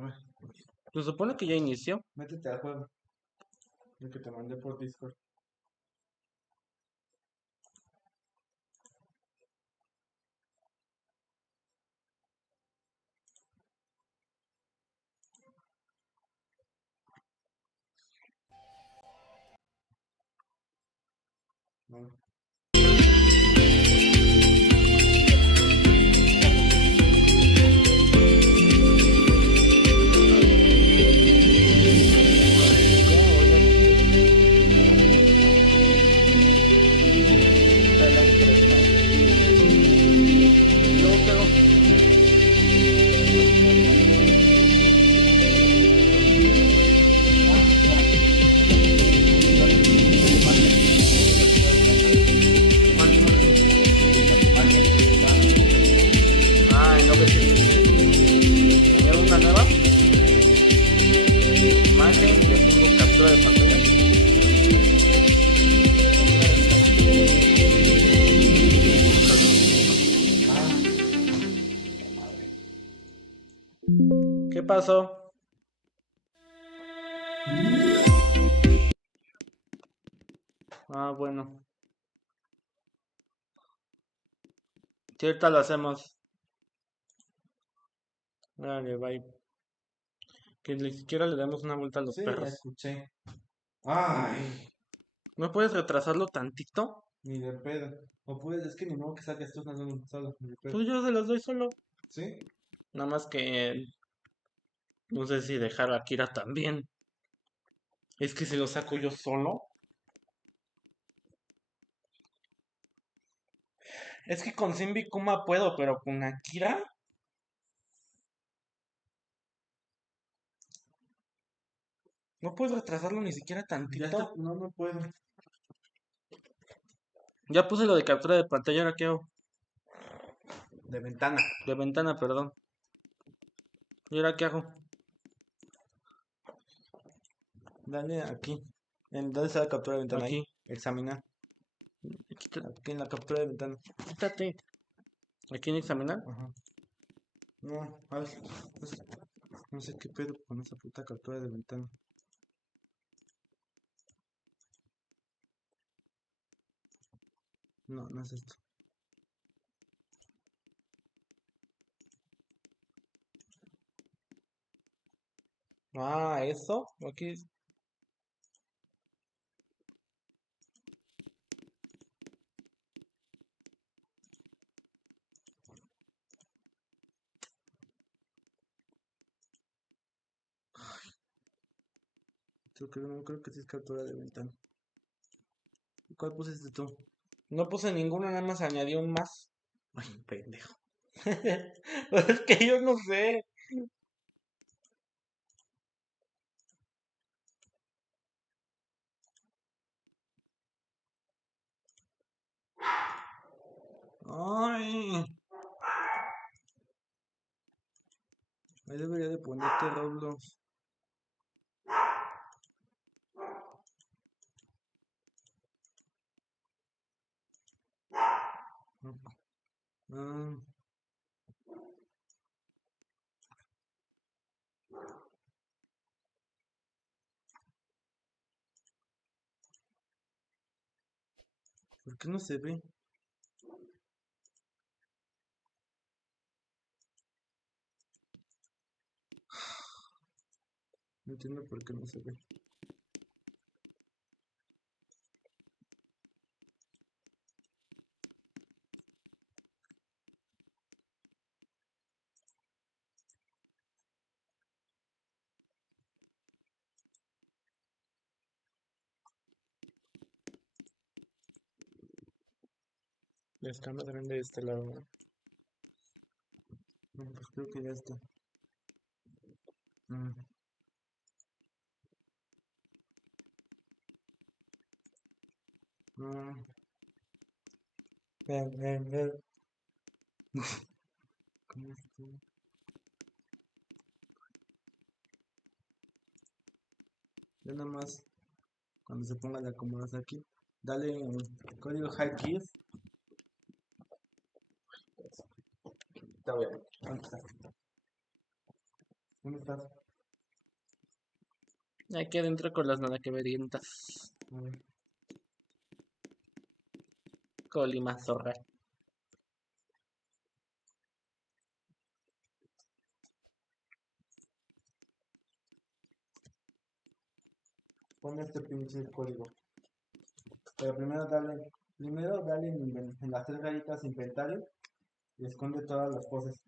A ver, Se supone que ya inició. métete al juego. El que te mandé por Discord. No. ¿Cómo voy a está el año interesante? Y luego qué hago? ¿Cuál imagen? Ah, en OBS. ¿Añado una nueva? Imagen, le pongo captura de pantalla. ¿Qué pasó? Ah, bueno. Si ahorita lo hacemos. Dale, bye. Que ni siquiera le demos una vuelta a los Sí, ya perros. escuché. Ay, ¿No puedes retrasarlo tantito? ni de pedo. O puedes, es que ni modo que saques tú solo, ni de pedo. Pues yo se los doy solo. ¿Sí? Nada más que no sé si dejar a Kira también. Es que si lo saco yo solo. Es que con Simbi Kuma puedo, pero con Akira. No puedes retrasarlo ni siquiera Ya está, tantito. no, no puedo. Ya puse lo de captura de pantalla, ahora qué hago. De ventana. De ventana, perdón. ¿Y ahora qué hago? Dale aquí. ¿En dónde está la captura de ventana? Aquí. Ahí. Examinar. Quítate. Aquí en la captura de ventana. Quítate. ¿Aquí en examinar? Ajá. No, a ver. No sé qué pedo con esa puta captura de ventana. No, no es esto. Ah, eso. Aquí. No creo que sí es captura de ventana. ¿Cuál pusiste tú? No puse ninguno, nada más añadí un más. Ay, pendejo. Pues es que yo no sé. Ay. Ahí debería de ponerte Roblox. Ah, ¿por qué no se ve? No entiendo por qué no se ve. Está más grande de este lado, ¿no? No, pues creo que ya está. Mm. No. ¿Cómo está? Ya nada más cuando se ponga la acomodas aquí. Dale código high keys. Está bien. ¿Dónde está? ¿Dónde estás? Aquí adentro con las nada que verientas. A ver. Colima zorra. Pon este pinche código. Pero primero dale en las tres rayitas inventario y esconde todas las poses.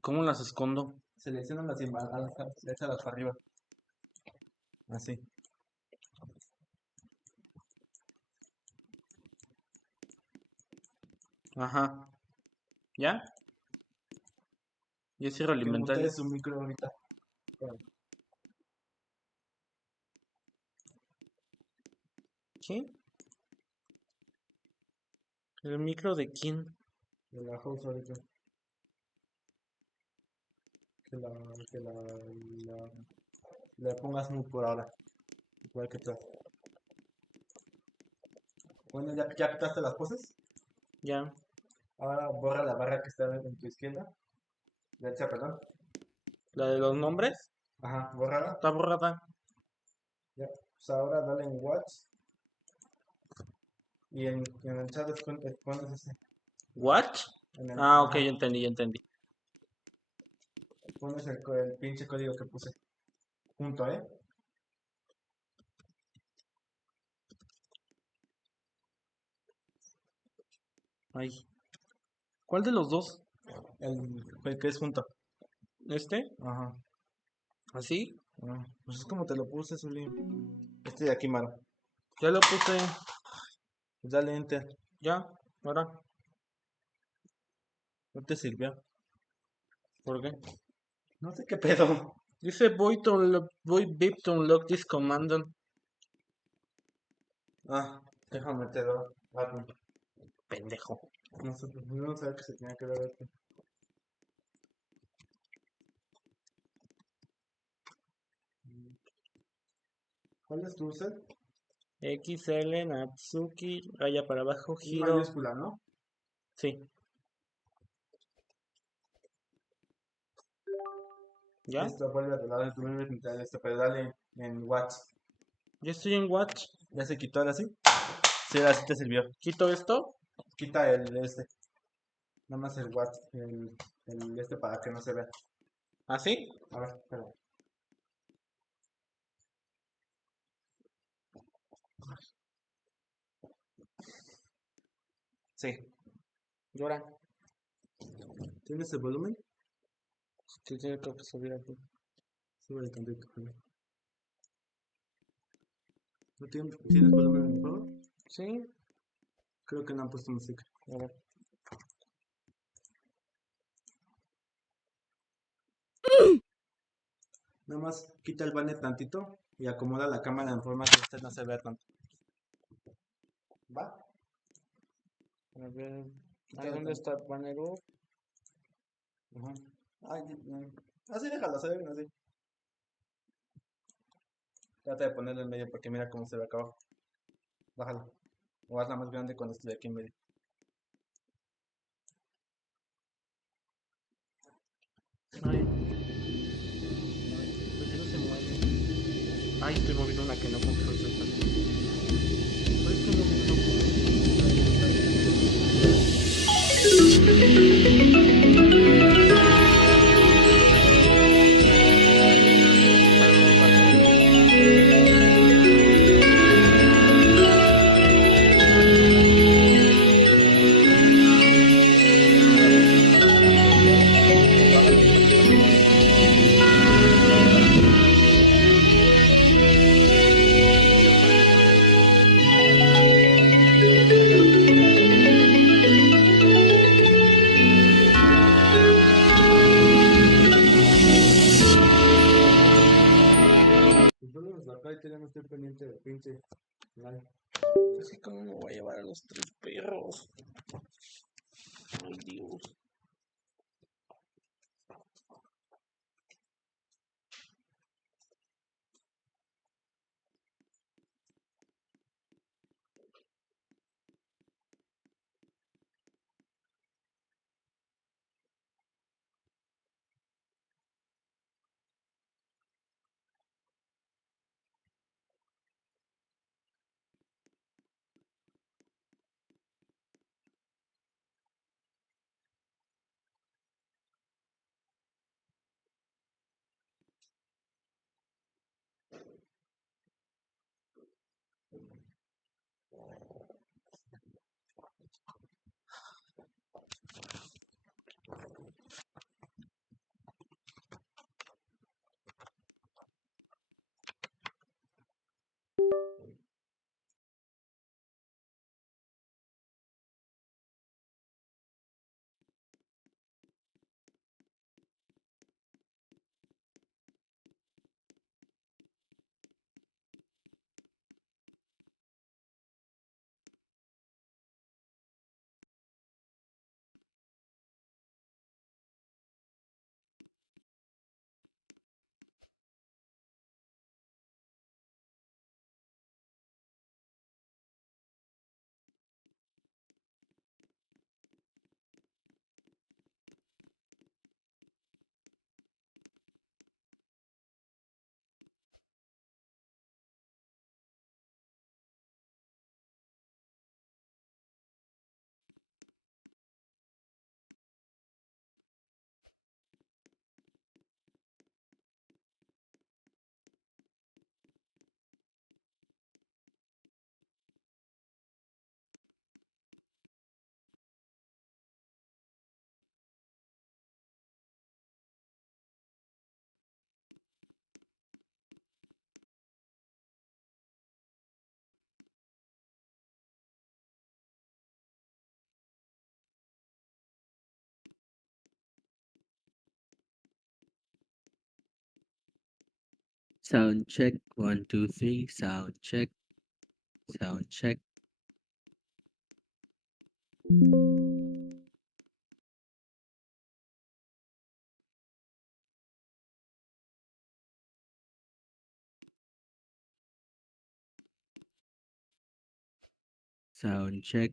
¿Cómo las escondo? Selecciona las embaladas, échalas para arriba. Así. Ajá. ¿Ya? Yo cierro el Que inventario. mutee su micro ahorita. Espérame. ¿Qué? ¿El micro de quién? De la house ahorita. Que la, que la, le pongas muy por ahora. Igual que tú. Bueno, ya quitaste las poses. Ya. Ahora borra la barra que está en tu izquierda. Derecha, perdón. ¿La de los nombres? Ajá, bórrala. Está borrada. Ya. Pues ahora dale en watch. Y en el chat pones ese. ¿What? En el, Ah, ok, ajá, ya entendí, ya entendí. pones el pinche código que puse. Junto, ¿eh? Ay. ¿Cuál de los dos? El que es junto. ¿Este? Ajá. ¿Así? Pues es como te lo puse, Zuli. Este de aquí, Maro. Ya lo puse. Pues dale enter. Ya. Ahora. No te sirvió. ¿Por qué? No sé qué pedo. Dice voy VIP to unlock this command. Ah, déjame te doy. Pendejo. No sé, no sabía que se tenía que dar esto. ¿Cuál es tu set? XL Natsuki. Raya para abajo. Es Giro. mayúscula, ¿no? Sí. ¿Ya? Listo, vuelve a dar tu primer mitad de esto, pero dale en watch. Yo estoy en Watch. ¿Ya se quitó ahora sí? Sí, ahora sí te sirvió. Quito esto. Quita el este. Nada más el watch. El este para que no se vea. ¿Así? A ver, espera. Sí. Llora. ¿Tienes el volumen? Sí, tiene que subir aquí. Sube tantito. A ver. ¿No tienes volumen en el juego? Sí. Creo que no han puesto música. A ver. Nada más quita el banner tantito y acomoda la cámara en forma que este no se vea tanto. ¿Va? A ver. Ahí Quítale dónde tantito. está el banner up. Ajá. Ay, así déjalo, se ve bien así. Trata de ponerlo en medio porque mira cómo se ve acá abajo. Bájalo. O hazla más grande cuando esté aquí en medio. Ay. ¿Por qué no se mueve? Ay, estoy moviendo una que no control. Ay, estoy moviendo Pues solo desde acá y tenemos que estar pendiente del pinche live. Es que cómo me voy a llevar a los tres perros. Ay, Dios. Sound check. 1, 2, 3. Sound check. Sound check. Sound check.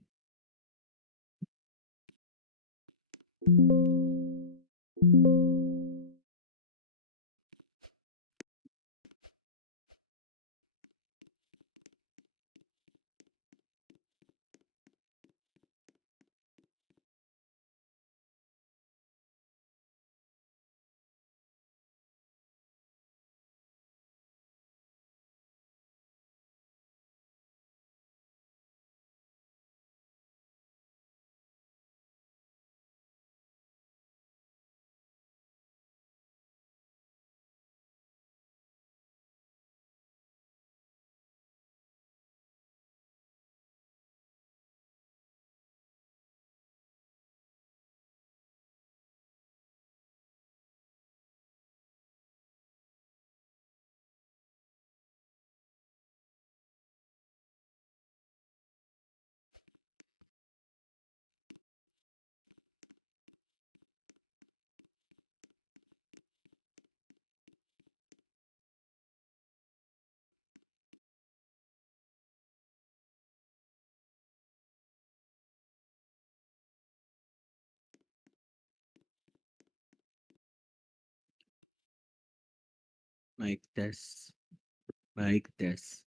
Mic test. Mic test.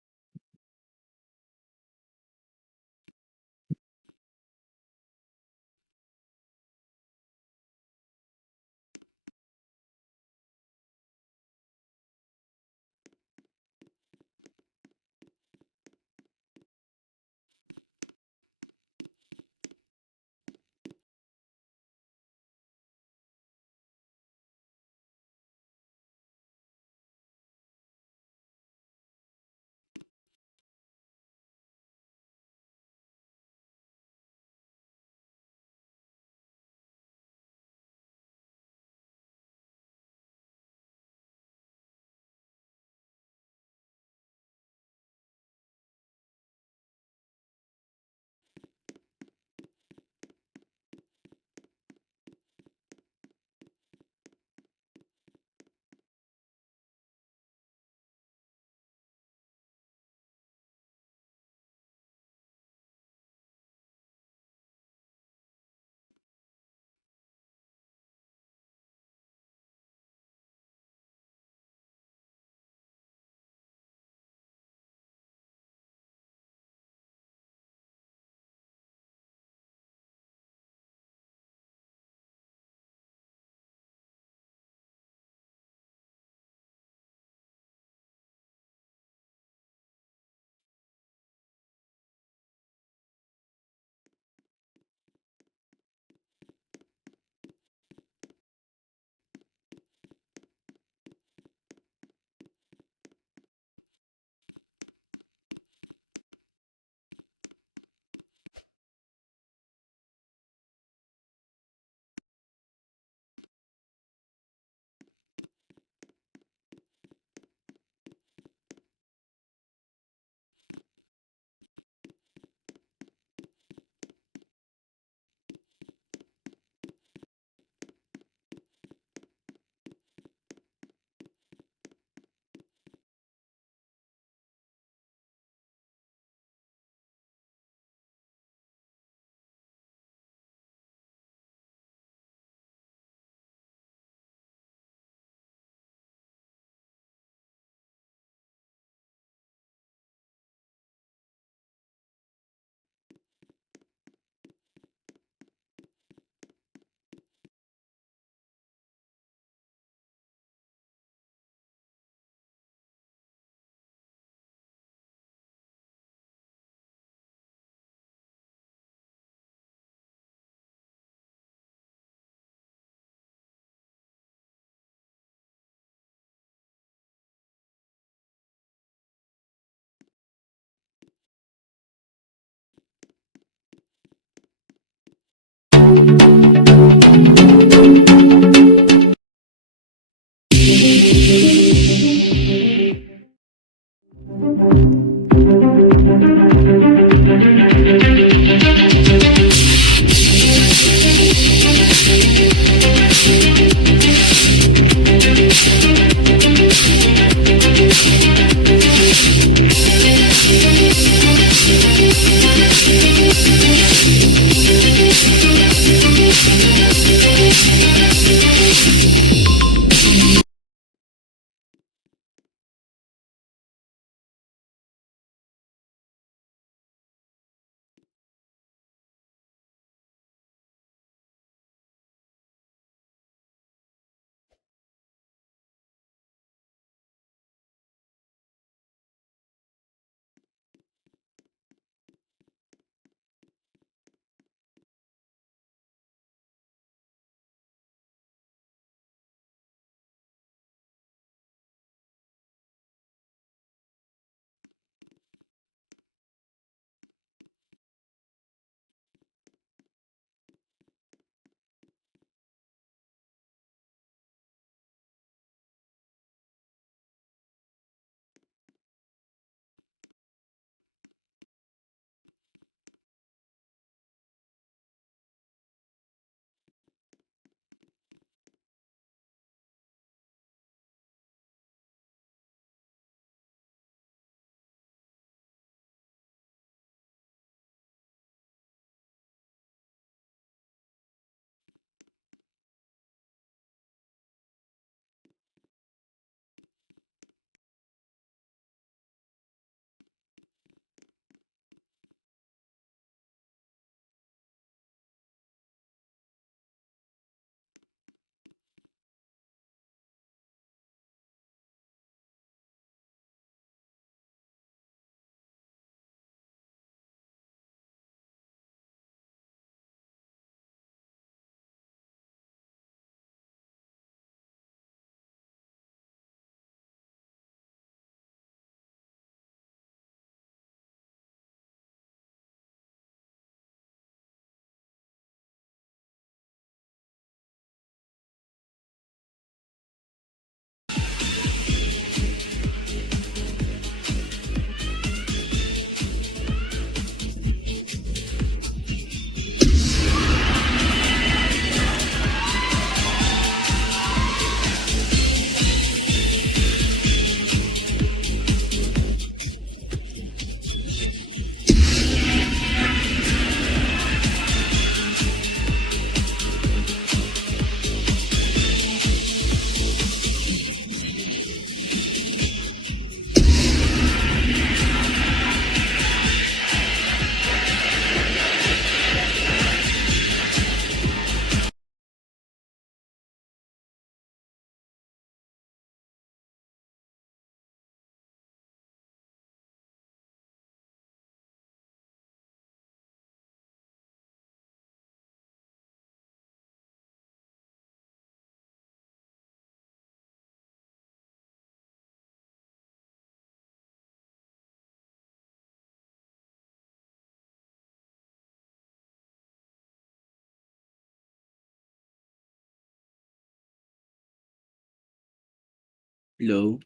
Hello.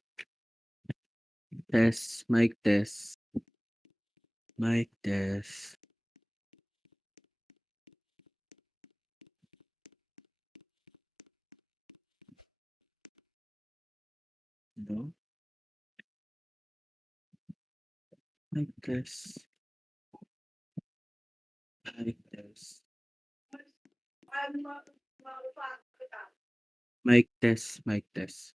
Test. Mic test. Mic test. Hello. Mic test. Mic test. Mic test. Mic test.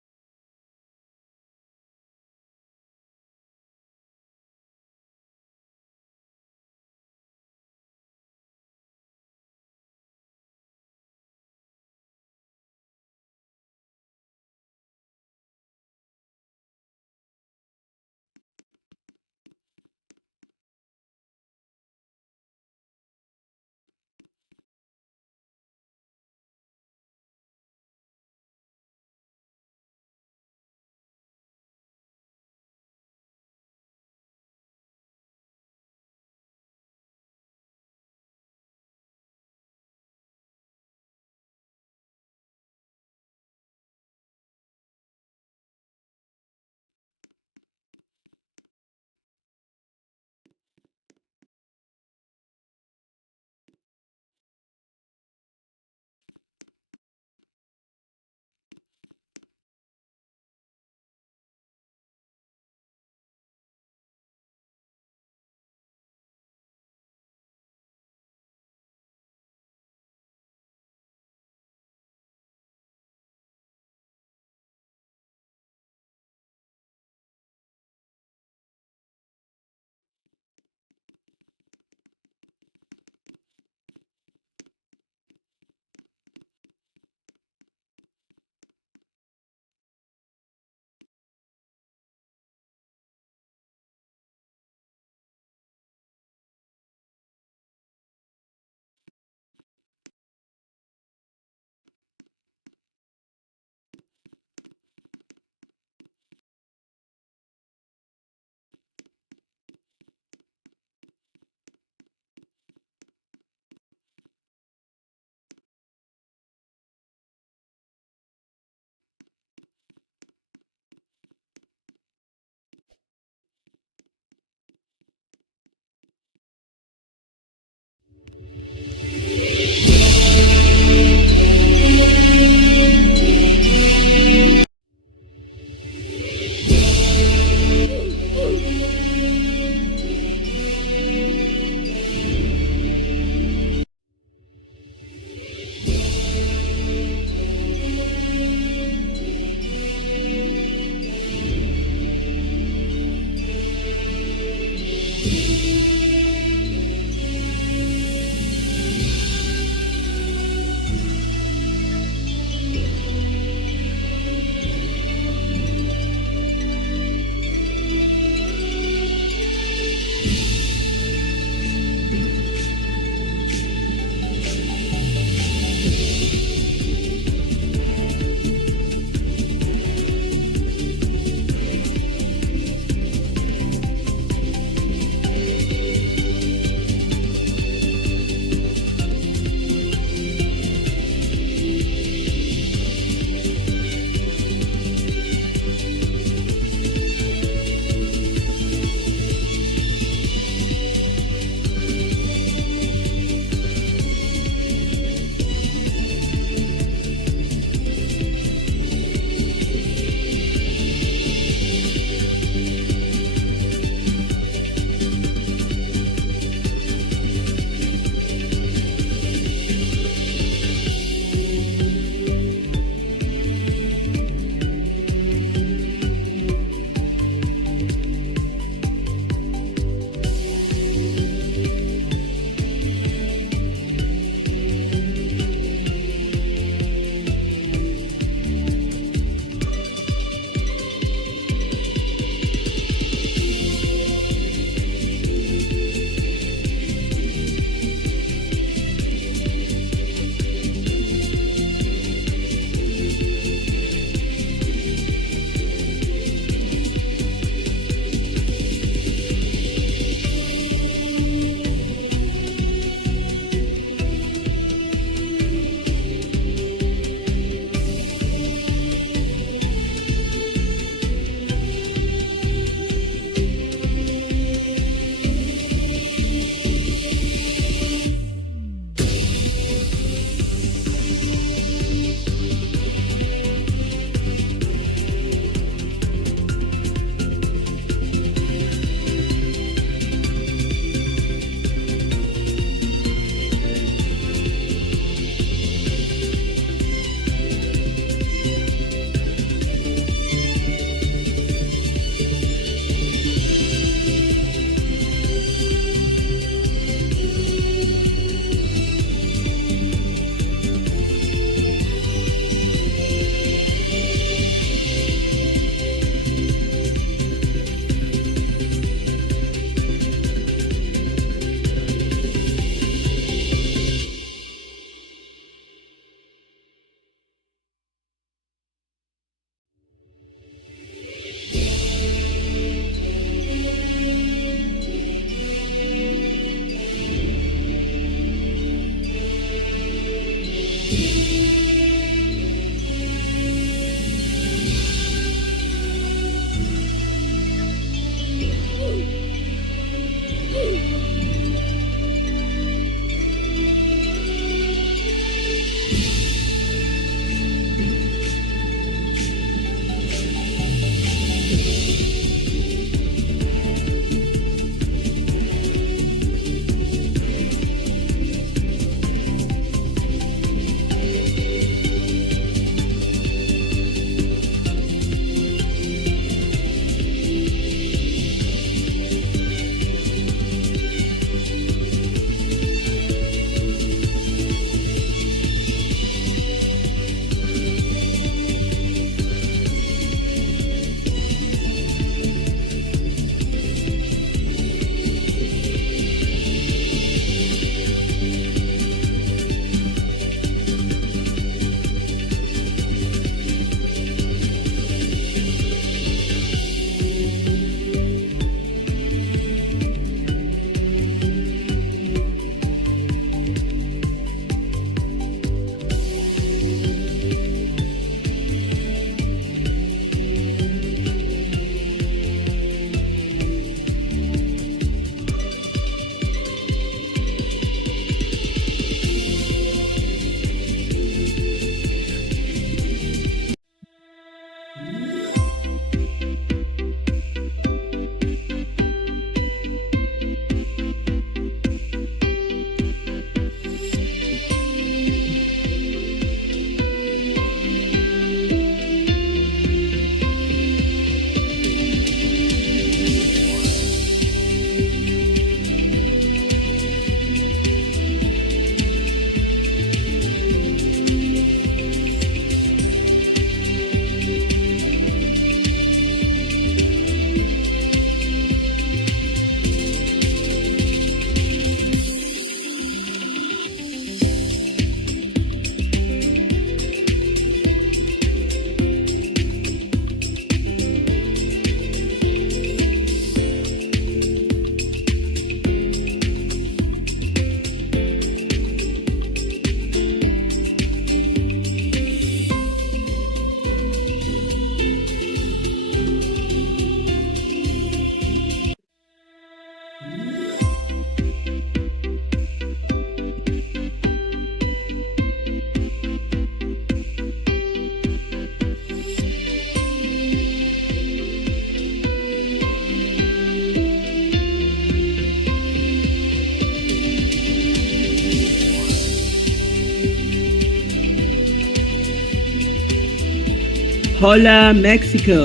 Hola, Mexico!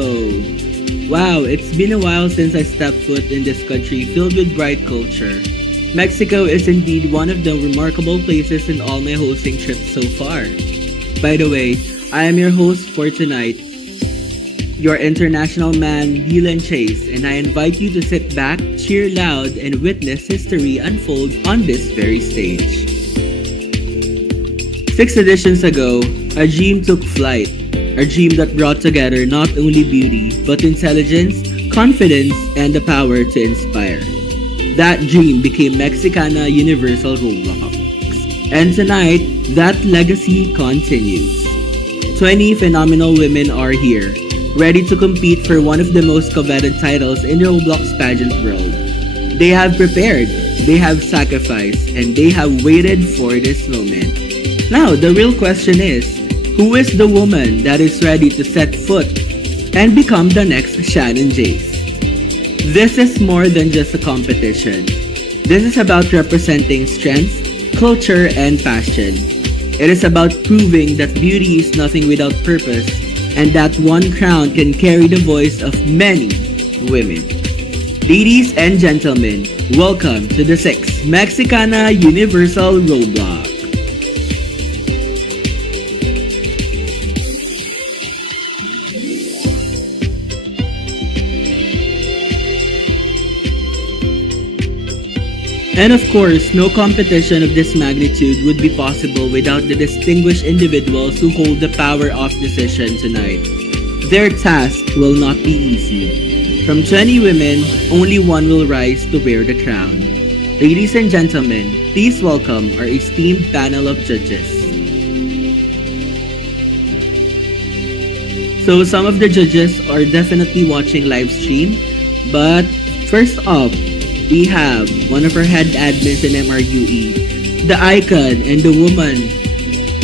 Wow, it's been a while since I stepped foot in this country filled with bright culture. Mexico is indeed one of the remarkable places in all my hosting trips so far. By the way, I am your host for tonight, your international man, Dylan Chase, and I invite you to sit back, cheer loud, and witness history unfold on this very stage. 6 editions ago, a dream took flight. A dream that brought together not only beauty, but intelligence, confidence, and the power to inspire. That dream became Mexicana Universal Roblox. And tonight, that legacy continues. 20 phenomenal women are here, ready to compete for one of the most coveted titles in the Roblox pageant world. They have prepared, they have sacrificed, and they have waited for this moment. Now, the real question is, who is the woman that is ready to set foot and become the next Shannon Jace? This is more than just a competition. This is about representing strength, culture, and passion. It is about proving that beauty is nothing without purpose and that one crown can carry the voice of many women. Ladies and gentlemen, welcome to the 6th Mexicana Universal Roblox. And of course, no competition of this magnitude would be possible without the distinguished individuals who hold the power of decision tonight. Their task will not be easy. From 20 women, only one will rise to wear the crown. Ladies and gentlemen, please welcome our esteemed panel of judges. So some of the judges are definitely watching live stream, but first up, we have one of our head admins in MRUE, the icon and the woman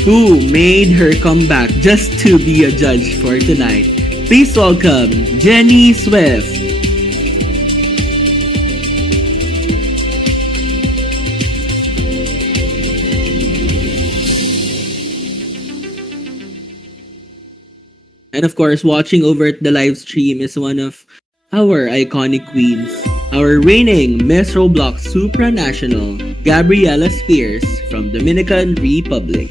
who made her comeback just to be a judge for tonight. Please welcome Jenny Swift. And of course, watching over at the live stream is one of our iconic queens, our reigning Miss Roblox Supranational, Gabriela Spears from Dominican Republic.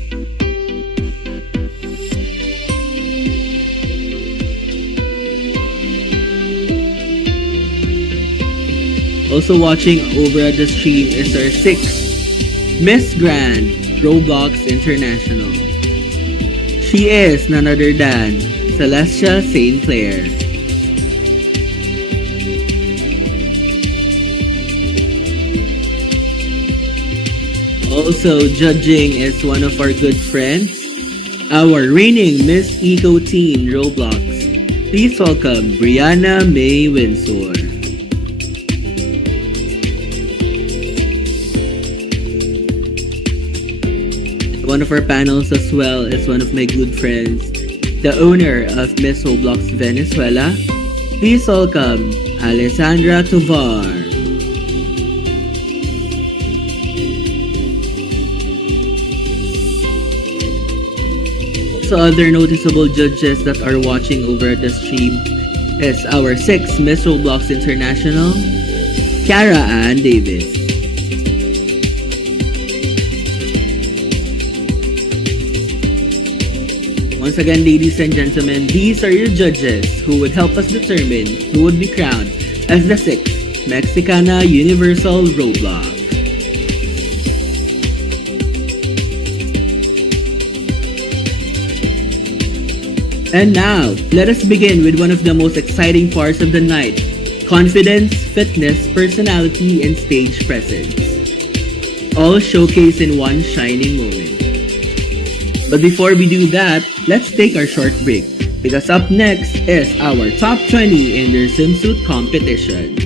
Also watching over at the stream is our 6th Miss Grand Roblox International. She is none other than Celestia St. Clair. Also judging is one of our good friends, our reigning Miss Eco Teen Roblox. Please welcome Brianna May Windsor. One of our panels as well is one of my good friends, the owner of Miss Roblox Venezuela. Please welcome Alessandra Tovar. Also, other noticeable judges that are watching over at the stream is our 6th Miss Roblox International, Cara Ann Davis. Once again, ladies and gentlemen, these are your judges who would help us determine who would be crowned as the 6th Mexicana Universal Roblox. And now, let us begin with one of the most exciting parts of the night: confidence, fitness, personality, and stage presence. All showcased in one shining moment. But before we do that, let's take our short break, because up next is our top 20 in their swimsuit competition.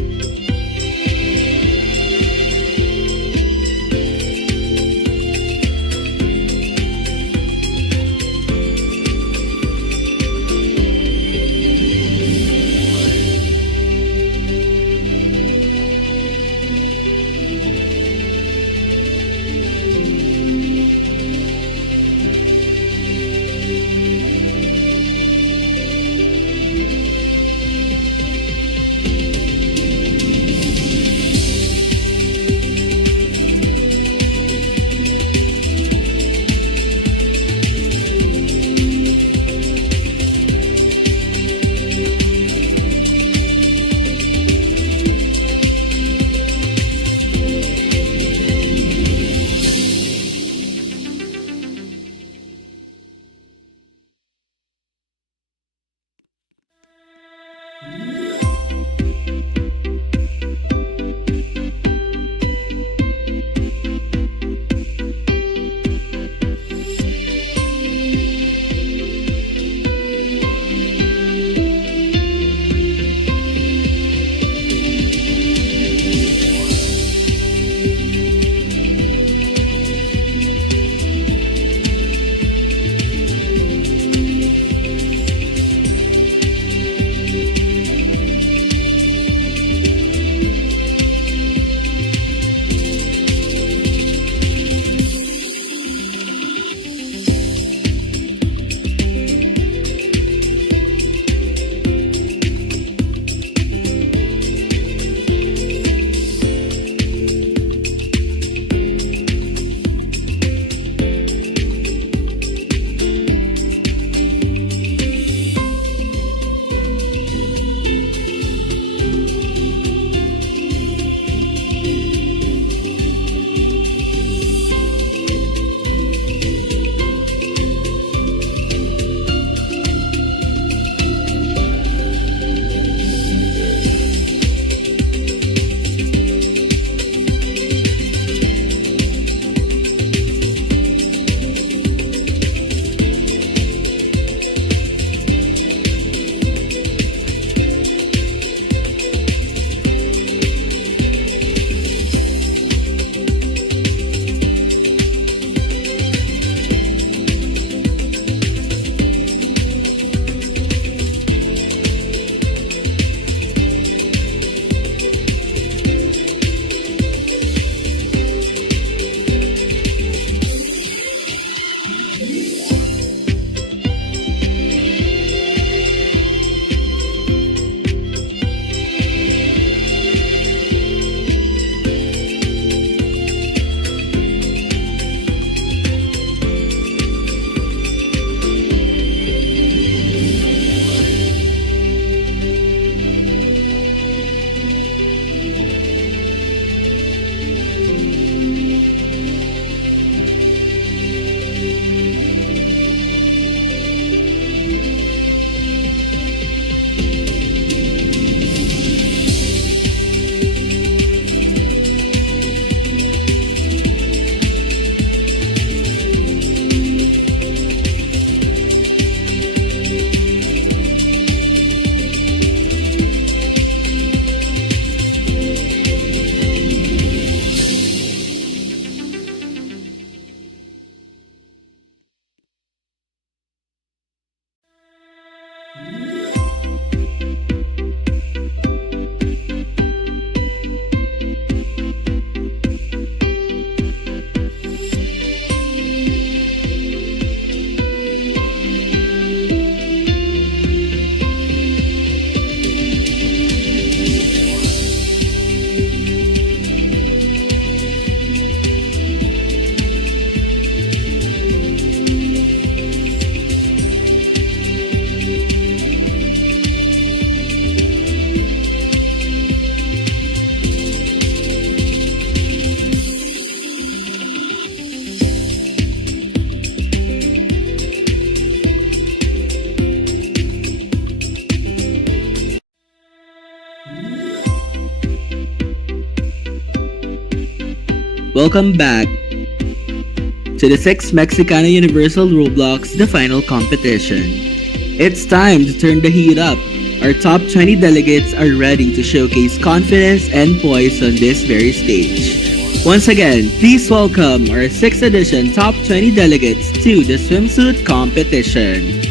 Welcome back to the 6th Mexicana Universal Roblox, the final competition. It's time to turn the heat up. Our top 20 delegates are ready to showcase confidence and poise on this very stage. Once again, please welcome our 6th edition top 20 delegates to the swimsuit competition.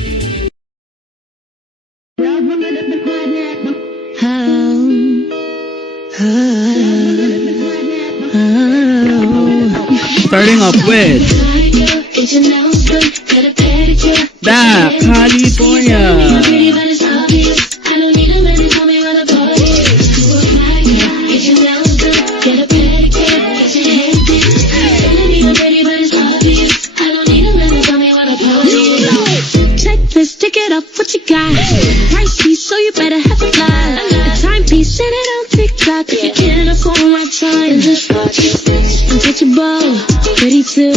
Starting off with Da California. Stick it up, what you got? Pricey, so you better have a lot. A timepiece, send it on TikTok. If you can't afford my time, just watch it. Untouchable, pretty too,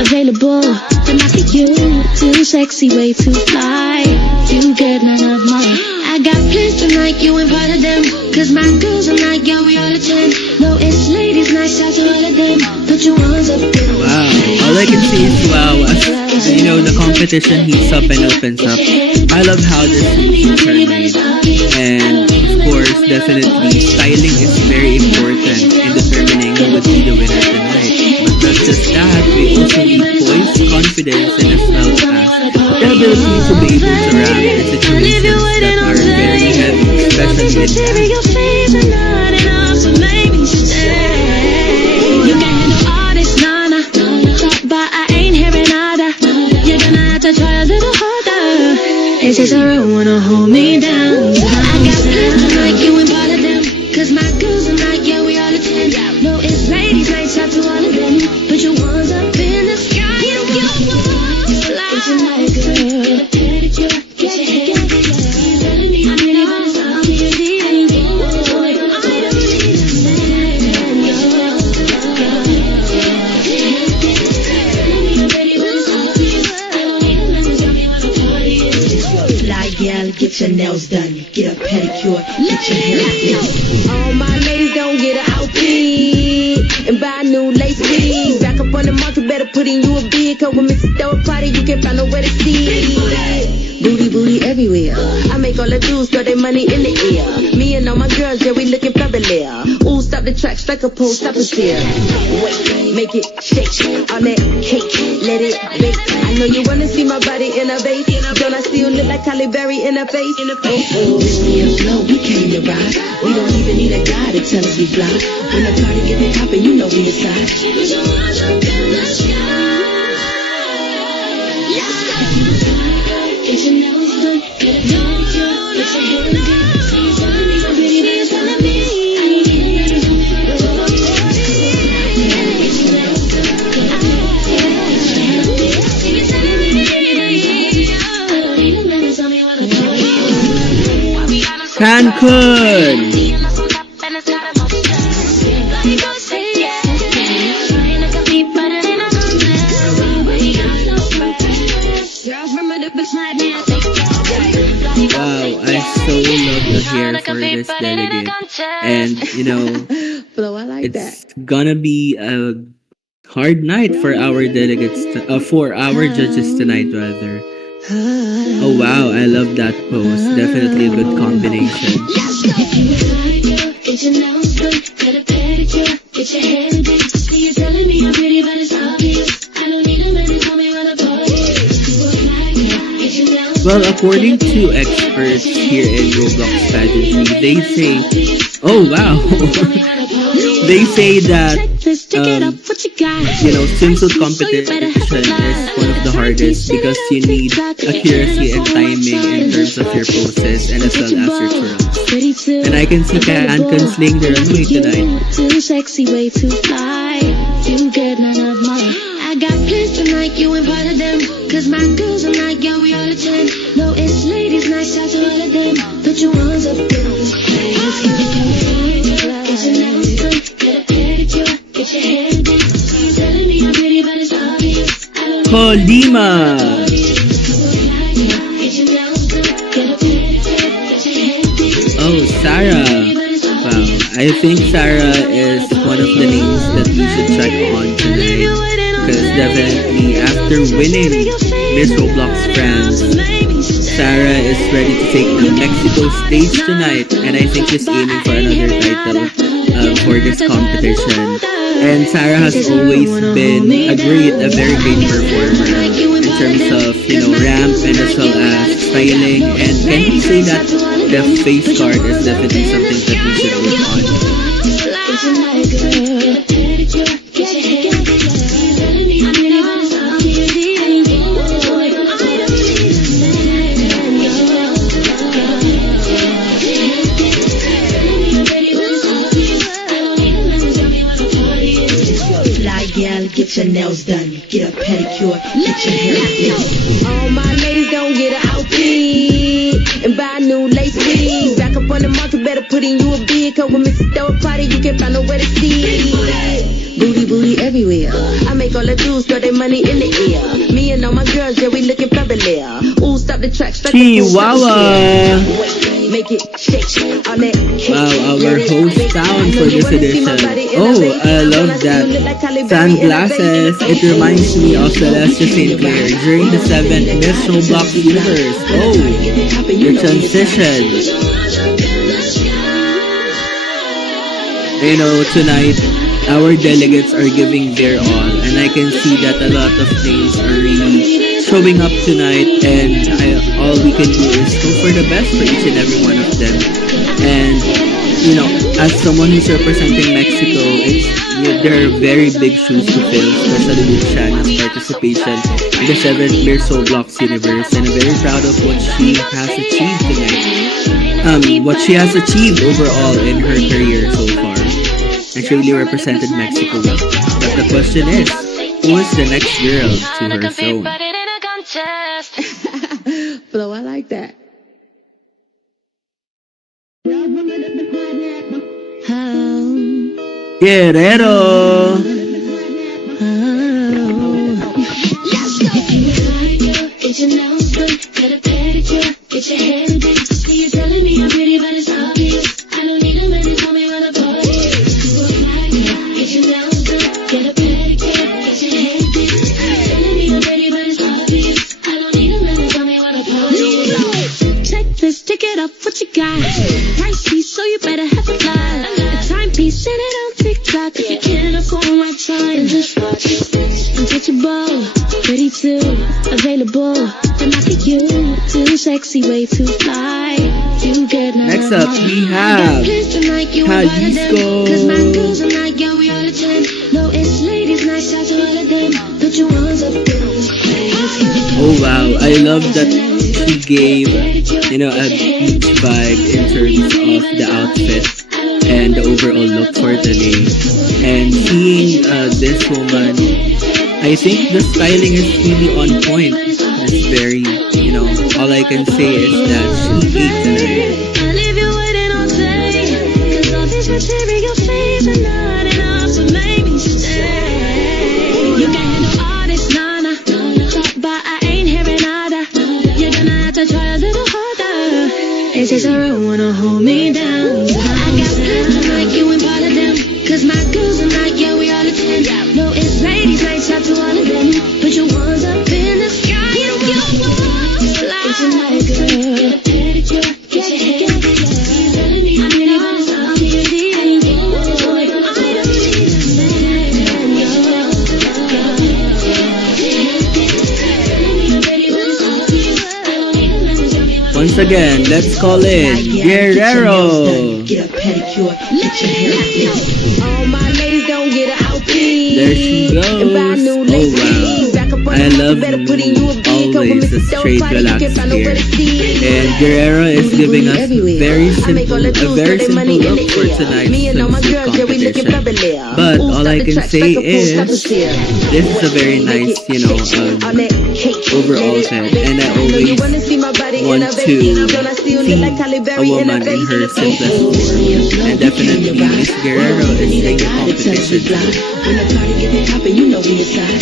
available. The market you, too sexy, way too fly. You get none of mine. I got plans tonight. like you ain't part of them. Cause my girls are like, yeah, we all attend. No, it's ladies' night, shout to all of them. Put your ones up there. Wow, all I can see is wow. As you know, the competition heats up and opens up. I love how the swimsuits are made. And of course, definitely, styling is very important in determining who would be the winner tonight. But not just that, we also need poise, confidence, and as well as the ability to be able to ramp in situations that are very heavy, especially in Baby, your face is not enough to make me stay. You can handle all this, nana. Talk, but I ain't hearing nada. You're gonna have to try a little harder. It's just a real wanna hold me down. I got plans like you ain't part of them. Cause my girls are like, yeah, we all attend. No, it's ladies' night, shout to all of them. Put your ones up in the sky and your ones fly. It's a night, girl. Get a pedicure, get your hair. Telling me I'm really gonna stop me and leave. Get your nails done, get a pedicure, get your hair fixed. All my ladies gon' get an outfit and buy new lace wigs. Back up on the market, better put in you a bid. Cause when Mrs. throw a party, you can't find nowhere to see. Booty, booty everywhere. I make all the dudes throw their money in the air. Me and all my girls, yeah, we looking fabulous. Ooh, stop the track, strike a pose, stop the stare. Wait, make it shake, on that cake, let it bake. I know you wanna see my body in a vase. Don't I still look like Halle Berry in a face? Oh, me and Flo, we came to ride. We don't even need a guy to tell us we fly. When the party get poppin', you know we inside. Cancun! Wow, I so love the hair for this delegate. And, you know, Flo, I like it's gonna be a hard night for our delegates, for our judges tonight, rather. Oh wow, I love that pose. Definitely a good combination. Well, according to experts here in Roblox pageantry, they say, oh wow, they say that swimsuit competition is one of the hardest because you need accuracy and timing in terms of your poses and as well as your twirls. And I can see Cancun sling the runway tonight. Too sexy, way too fly. You get none of mine. I got plans tonight, you ain't part of them. Cause my girls are like, yeah, we all attend. No, it's ladies' night, shout to all of them. Put your ones up there. Get your nails done, get a pedicure, get your hair done. You telling me I'm pretty, but it's obvious. Colima! Oh, Sarah! Wow, I think Sarah is one of the names that we should check on tonight. Because definitely, after winning Miss Roblox France, Sarah is ready to take the Mexico stage tonight. And I think she's aiming for another title for this competition. And Sarah has always been a very great performer in terms of, ramp and as well as styling. And can we say that the face card is definitely something that we should work on? Get your nails done, get a pedicure, get your hair fixed. All my ladies gon' get an outfit and buy new lace wigs. Back up on the market, better put in you a bid. Cause when Mrs. throw a party, you can't find nowhere to see. Booty, booty everywhere. I make all the dudes throw their money in the air. Me and all my girls, yeah, we looking fabulous. Ooh, stop the track, strike the pose, Chihuahua! make it shake. All that cake. Wow, our host sound for this edition. Oh, I love that. Sunglasses. It reminds me of Celeste St. Clair during the 7th Miss Roblox universe. Oh, the transition. You know, tonight, our delegates are giving their all, and I can see that a lot of things are really showing up tonight, and all we can do is hope for the best for each and every one of them. And, you know, as someone who's representing Mexico, there are very big shoes to fill, especially with Shana's participation in the 7th Miss Roblox universe, and I'm very proud of what she has achieved tonight. What she has achieved overall in her career so far. And she really represented Mexico well. But the question is, who is the next girl to her throne? Flo, I like that. Guerrero! Get your nails done, get a pedicure, get your hair done. See you telling me I'm pretty, but it's obvious. I don't need a man to tell me when I'm party. You a fly girl, get your nails done, get a pedicure, get your hair done. Telling me I'm pretty, but it's obvious. I don't need a man to tell me when I'm party. Check this, check it up, what you got? Pricey, so you better have a fly. A timepiece, send it on TikTok. If you can't afford my time, just watch it. Untouchable, pretty too, available. And look at you, too sexy, way too fly. You get Next up, we have Jalisco. Cause my girls are like, yo, we all attend. No, it's ladies, nice out to all of them. Put your ones up, girls. Oh wow, I love that she gave, you know, a beach vibe in terms of the outfit and the overall look for the day. And seeing this woman, I think the styling is really on point. It's very, you know, all I can say is that she ate tonight. I leave you waiting all day. Cause all these material things are not enough to make me stay. You can handle all this, nana. Talk but I ain't hearing nada. You're gonna have to try a little harder. This is a real wanna hold me down. I got plans to like you and part of them. Cause my girls are like, yeah, we all attend. No, it's ladies, nights out to all of them. Put your ones up in the sky. It's a night girl. Get a pedicure, get your hair done. Telling me I'm pretty, but it's obvious. Once again, let's call in Guerrero. Get a pedicure, get your hair fixed. All my ladies don't get an outfit. There she goes. Oh wow. I love always the straight relaxed hair. And Guerrero is giving us a very simple look for tonight's swimsuit competition. But all I can say is, this is a very nice, you know, overall set. And I always want to see a woman in her simplest form. And definitely Miss Guerrero is taking competition. When the party gets poppin', you know we inside.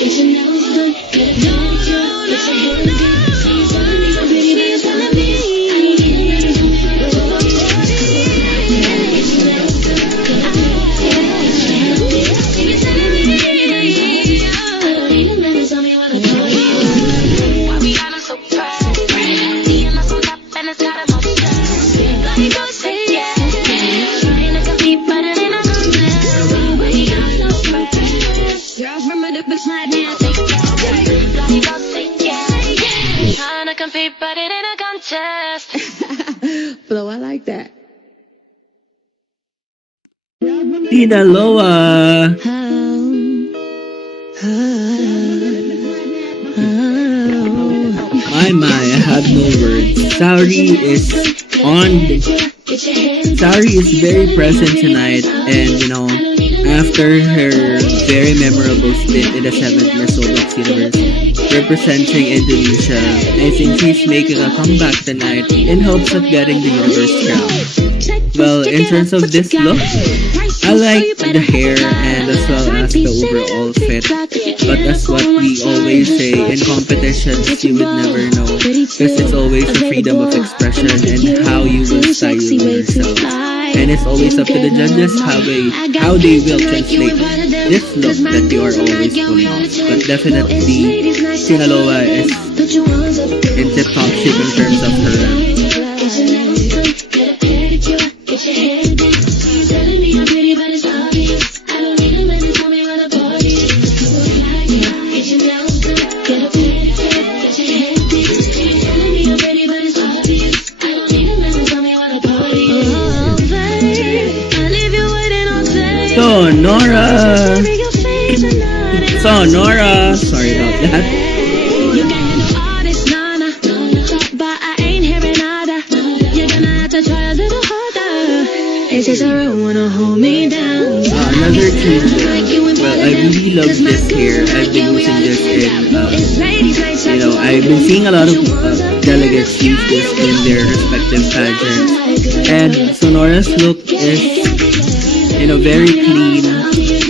Get your nails done, get a pedicure, get your hair done. See you telling me I'm pretty, but it's telling me I don't need a man to tell me when I'm party. Get your nails done, get a pedicure. See you telling me I don't need a man to tell me when I'm party. Why we got so proud? Seeing us on top and it's got us all sad. Bloody go say yeah. Trying to compete, but it ain't a contest. Why we got so proud? Girls remember the slide now. Bloody go say yeah. Trying to compete, but it ain't a contest. Flo, I like that. Sinaloa. My, I have no words. Sauri is very present tonight, and you know, after her very memorable stint in the 7th Miss Roblox universe, representing Indonesia, I think she's making a comeback tonight in hopes of getting the universe crown. Well, in terms of this look, I like the hair and as well as the overall fit. But that's what we always say, in competitions you would never know, because it's always a freedom of expression and how you will style yourself. And it's always up to the judges how they will translate this look that you are always pulling off. But definitely, Sinaloa is in tip-top shape in terms of her Sonora. Sorry about that. You can handle all this, nana, but I ain't hearing nada. You're gonna have to try a little harder. It's just a real wanna hold me down. Another thing. Well, I really love this hair. I've been using this in, I've been seeing a lot of delegates use this in their respective pageants. And Sonora's look is, very clean,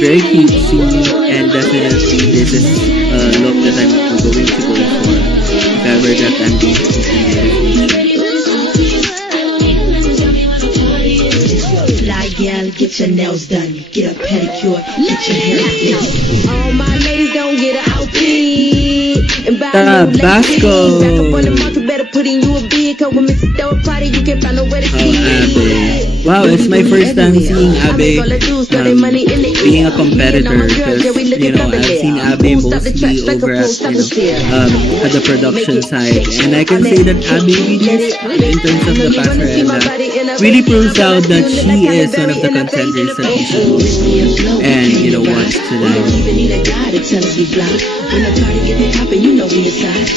very cutesy, and definitely this is a look that I'm going to go for if ever that I'm going to compete in the future. Fly gal, get your nails done, get a pedicure, get your hair fixed. All my ladies don't get an outfit. Tabasco. Wow, it's my first time seeing Abe being a competitor, because I've seen Abe mostly over at the production side, and I can say that Abe really, in terms of the passerella, really proves out that she is one of the contenders that we should and watch tonight. When I try to get it poppin', you know we inside.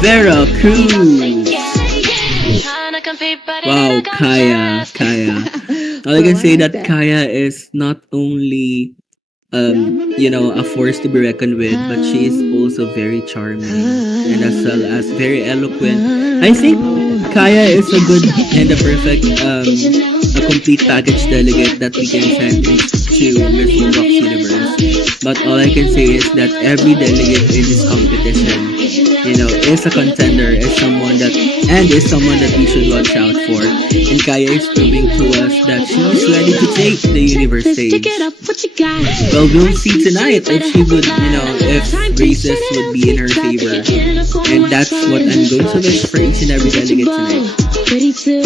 Veracruz. Wow, Kaya. All I can say that Kaya is not only a force to be reckoned with, but she is also very charming and as well as very eloquent. I think Kaya is a good and a perfect a complete package delegate that we can send to Miss Roblox Universe. But all I can say is that every delegate in this competition, is a contender, is someone that we should watch out for. And Kaya is proving to us that she is ready to take the universe stage. Well, we'll see tonight if she would, if races would be in her favor. And that's what I'm going to wish for each and every delegate tonight. Pretty too,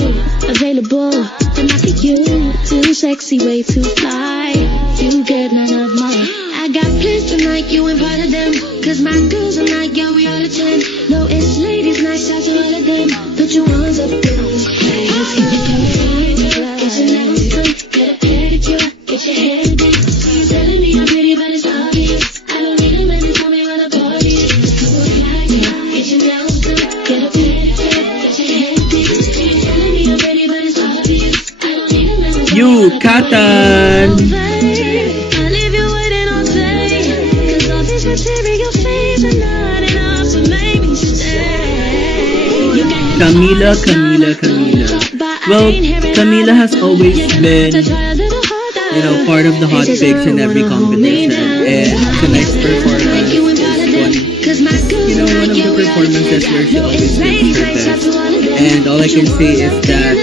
available, and not for you. Too sexy, way too fly. You get none of mine. I got plans tonight, you ain't part of them. Cause my girls are like, yeah, we all attend. No, it's ladies' night, shout to all of them. Put your ones up, let's get it going. Get your nails done, get a pedicure, get your hair done. You telling me I'm pretty, but it's obvious. I don't need a man to tell me what a party is. Get your nails done, get a pedicure, get your hair done. You telling me I'm pretty, but it's obvious. I don't need a man to tell me what a party is. Yucatan. Camila. Well, Camila has always been, part of the hot picks in every competition, and tonight's performance is one of the performances where she always gives her best. And all I can say is that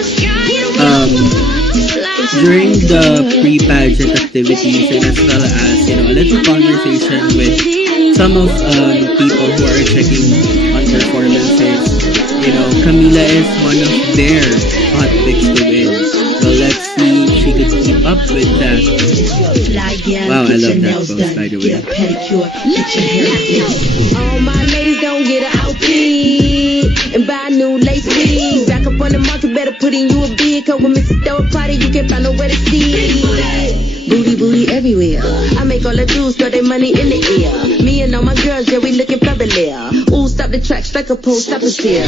during the pre-pageant activities, and as well as a little conversation with some of people who are checking on performances, Camila is one of their hot picks to win. So let's see if she could keep up with that. fly gal, Wow, I get your love that nails post, done, by the get a way. pedicure, get your hair fixed. All my ladies gon' get an outfit and buy a new lace wig. Back up on the market, better put in you a bid. Cause when Mrs. Throw a party, you can't find nowhere to see. Booty, booty everywhere. I make all the dudes throw their money in the air. Me and all my girls, yeah, we looking fabulous. Ooh, stop the track, strike a pose, stop it here.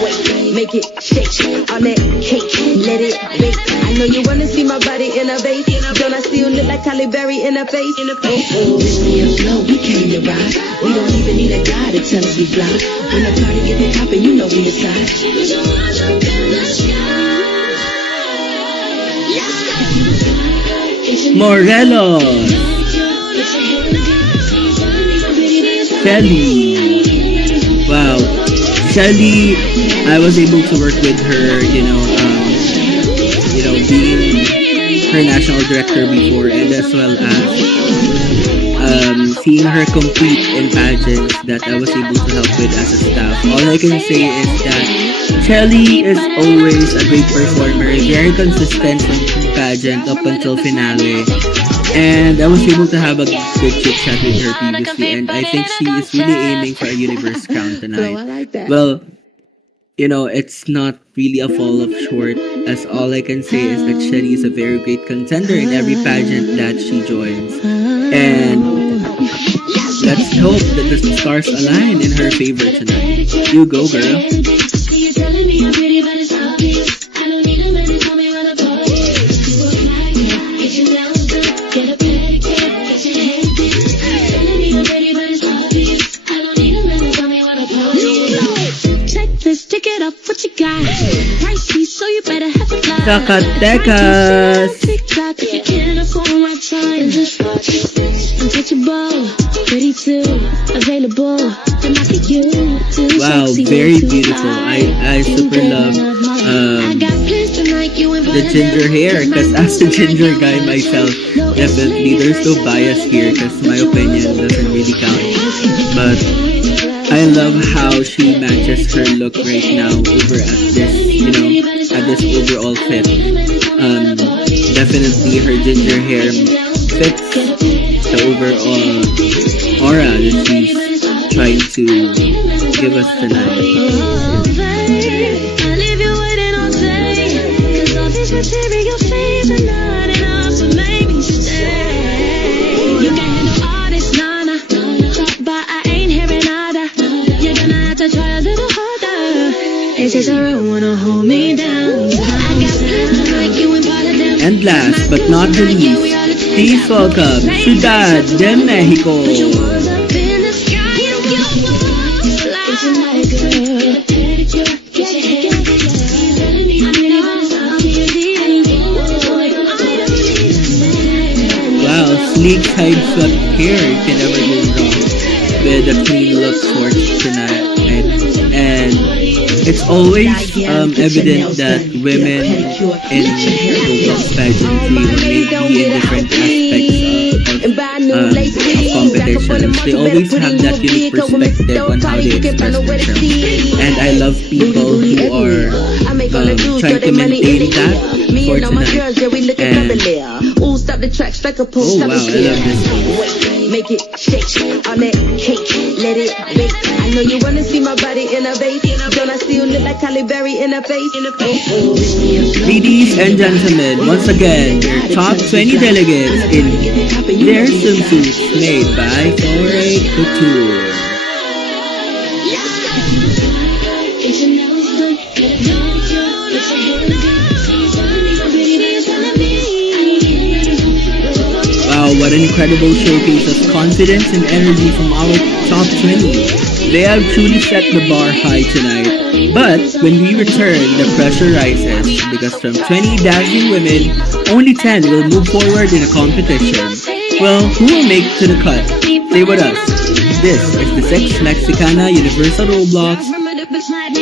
Wait, make it shake, all that cake, let it bake. I know you wanna see my body in a vase. Don't I still look like Halle Berry in a face? Oh, this me and Flo, we came to ride. We don't even need a guy to tell us we fly. When the party get to poppin', you know we inside. Morelos, Shelly. Wow, Shelly, I was able to work with her, being her national director before, and as well as seeing her compete in pageants that I was able to help with as a staff. All I can say is that Shelly is always a great performer, very consistent from pageant up until finale. And I was able to have a good chit chat with her previously, and I think she is really aiming for a universe crown tonight. Well, it's not really a fall of short, as all I can say is that Shelly is a very great contender in every pageant that she joins. And let's hope that the stars align in her favor tonight. You go, girl. Check it up, what you got? Pricey, so you better have a fly. Zacatecas. TikTok, if you can't afford my time. Untouchable, pretty too, available. To knock at you, too Wow, sexy, very too beautiful. I super love I got plans to make you the ginger hair, because as a ginger guy myself, definitely there's no bias here, because my opinion doesn't really count. But I love how she matches her look right now over at this overall fit. Definitely her ginger hair fits the overall aura that she's trying to give us tonight. Material things are not enough to make me stay. You can handle all this, nana. Talk, but I ain't hearing nada. You're gonna have to try a little harder. This is a real wanna hold me down. I got plans to make you in part of them. And last but not the least, please welcome Ciudad de Mexico. Sleek side swept hair can never go wrong with a clean look for tonight. And it's always evident that women in Roblox pageantry, or maybe in different aspects of competitions, they always have that unique perspective on how they express themselves. And I love people who are trying to maintain that for tonight. And stop the track, strike a pose, oh stop wow, I love this. make it shake, all that cake, let it bake. I know you wanna see my body in a vase. Don't I still look like Halle Berry in a face? Ladies and gentlemen, once again, your top 20 delegates in their swimsuits made by Foray Couture. Wow, what an incredible showcase of confidence and energy from our top 20. They have truly set the bar high tonight. But when we return, the pressure rises, because from 20 dazzling women, only 10 will move forward in a competition. Well, who will make to the cut? Stay with us. This is the 6th Mexicana Universal Roblox,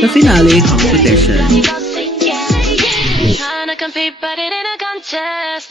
the finale competition. Trying to compete, but it ain't a contest.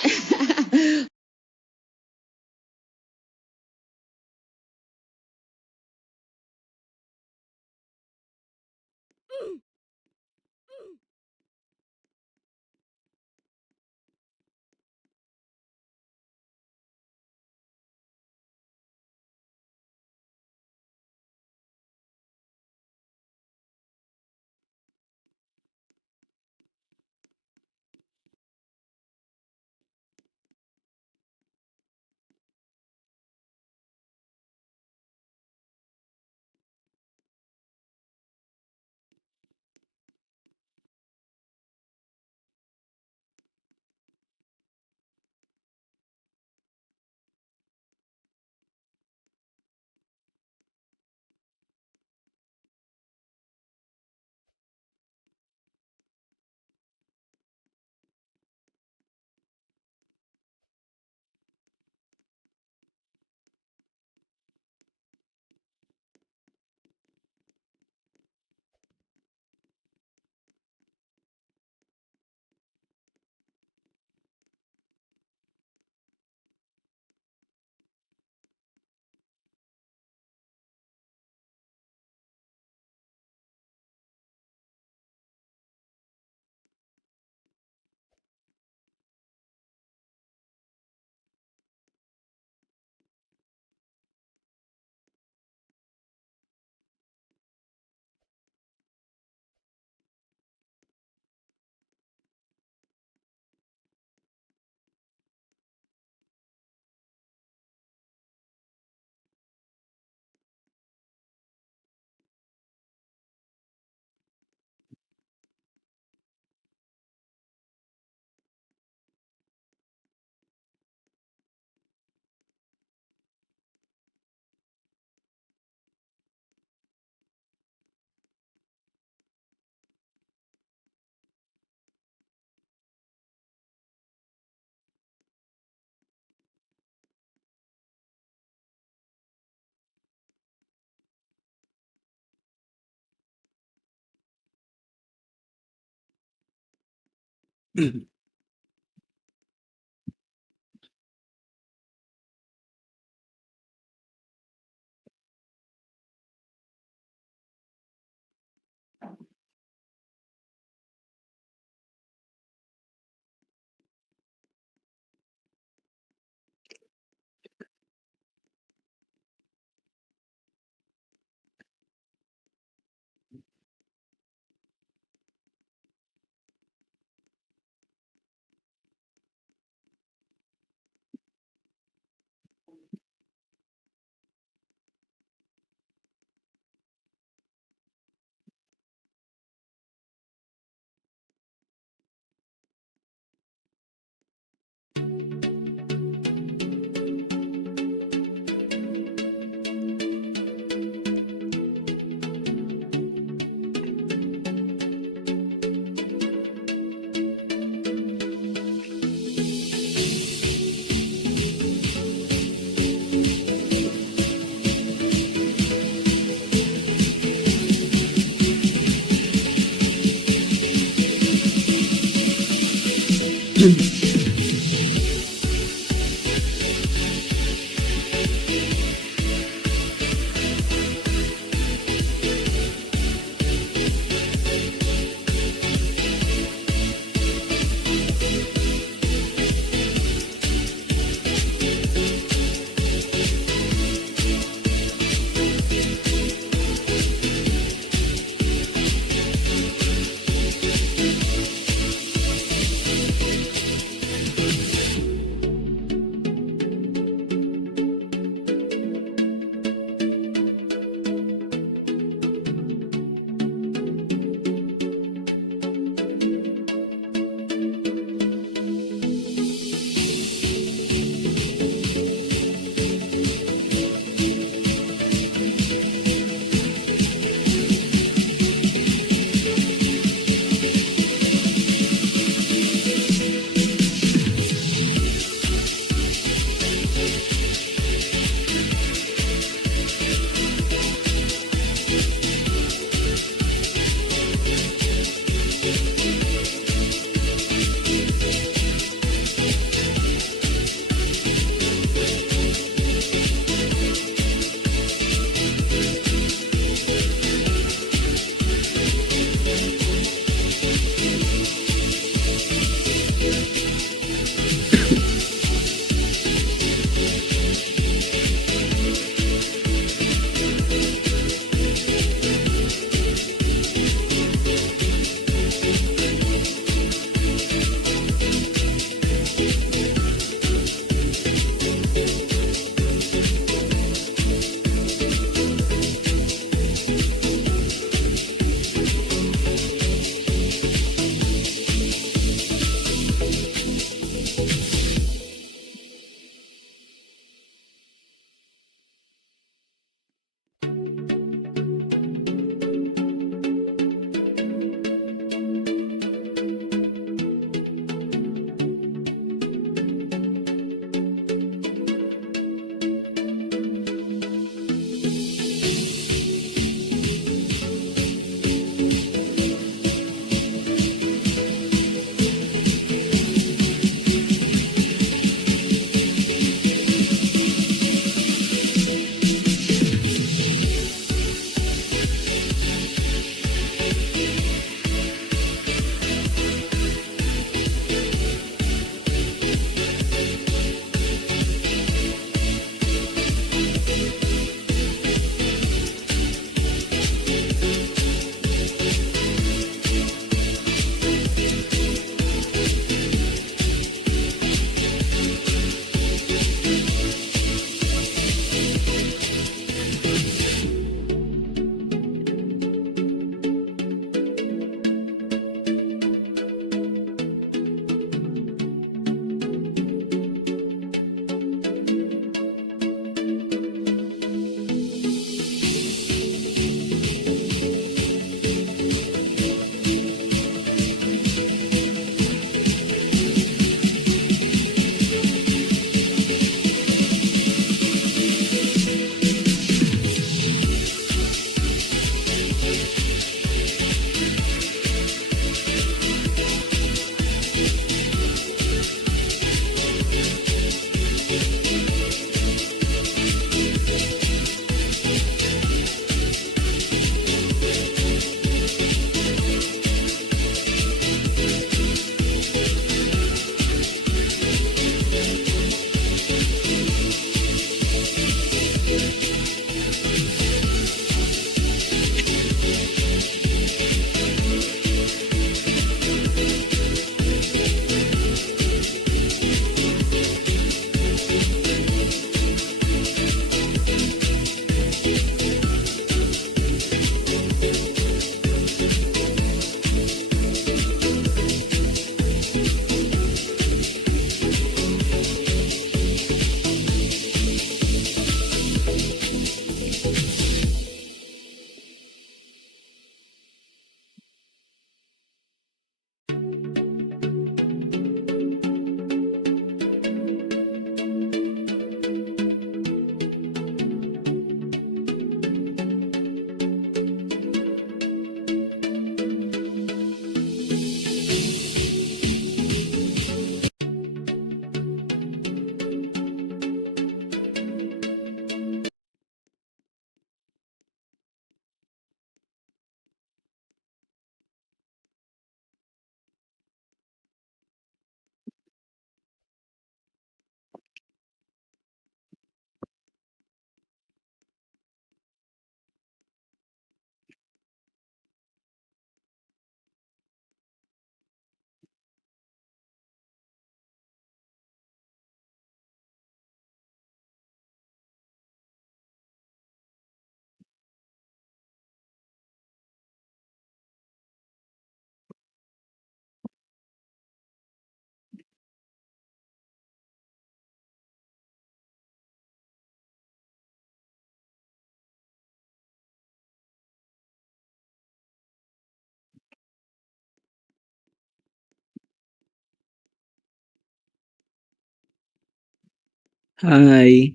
Hi.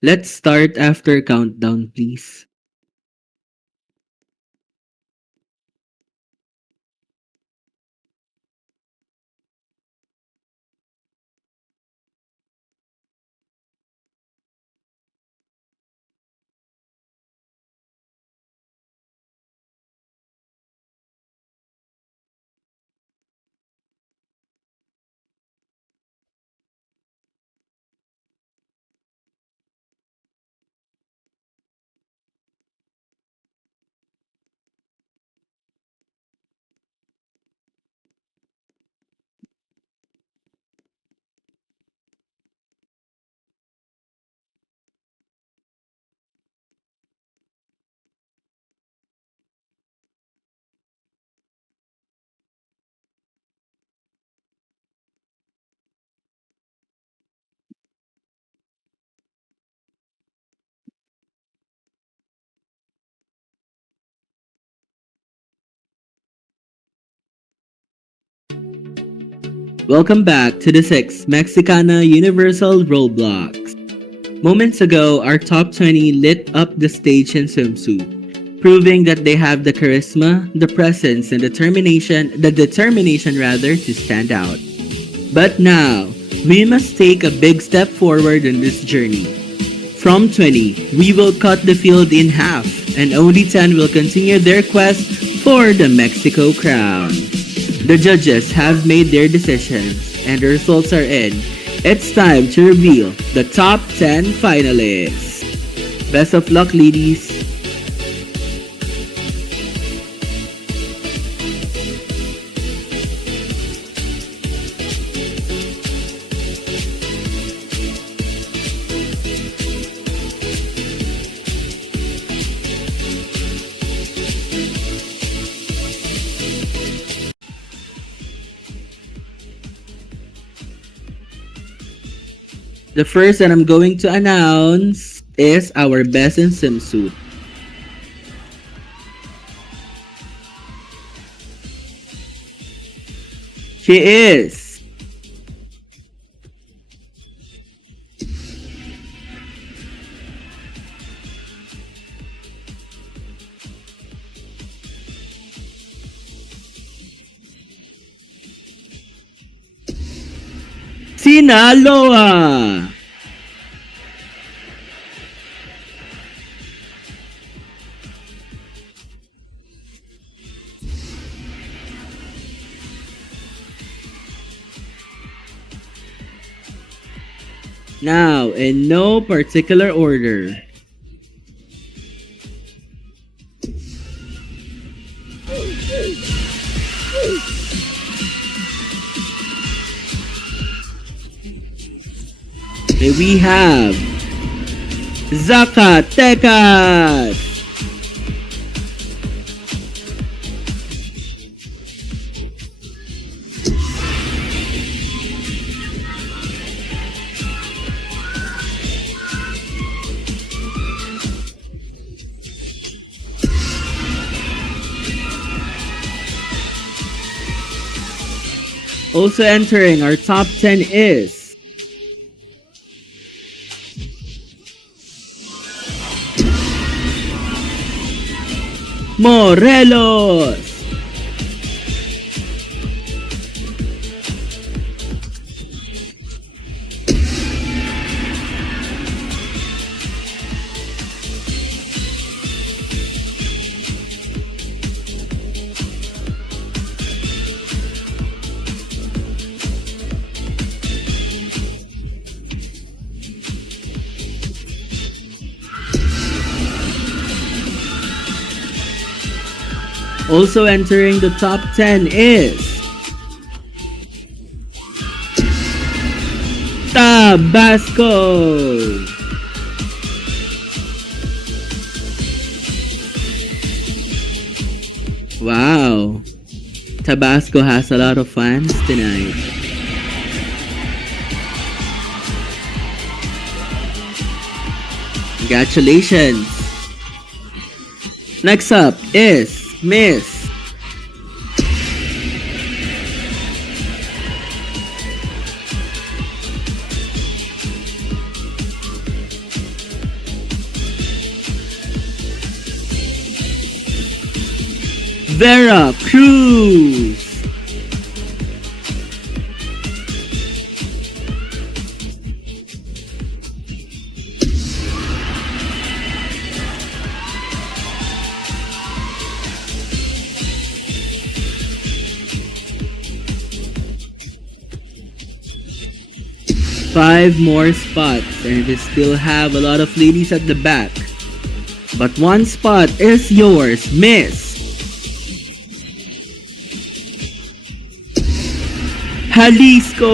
Let's start after countdown, please. Welcome back to the 6th Mexicana Universal Roblox. Moments ago, our top 20 lit up the stage in swimsuit, proving that they have the charisma, the presence, and the determination rather, to stand out. But now, we must take a big step forward in this journey. From 20, we will cut the field in half, and only 10 will continue their quest for the Mexico crown. The judges have made their decisions, and the results are in. It's time to reveal the top 10 finalists. Best of luck, ladies. The first that I'm going to announce is our best in swimsuit. She is Sinaloa. Now, in no particular order. May we have Zacatecas. Also entering our top 10 is Morelos. Also entering the top 10 is Tabasco. Wow, Tabasco has a lot of fans tonight. Congratulations. Next up is Miss Vera Cruz. Five more spots, and we still have a lot of ladies at the back. But one spot is yours, Miss Jalisco.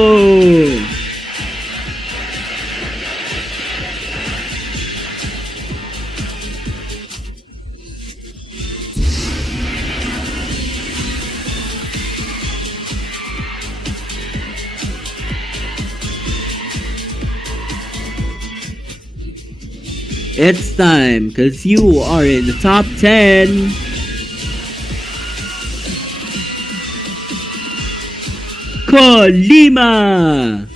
It's time, cause you are in the top 10. Colima.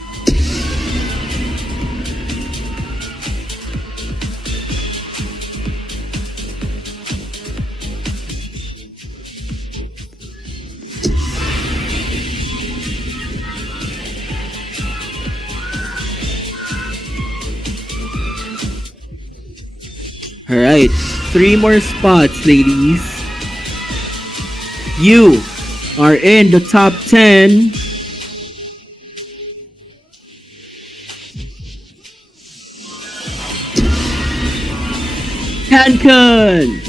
Alright, 3 more spots, ladies. You are in the top 10. Cancun.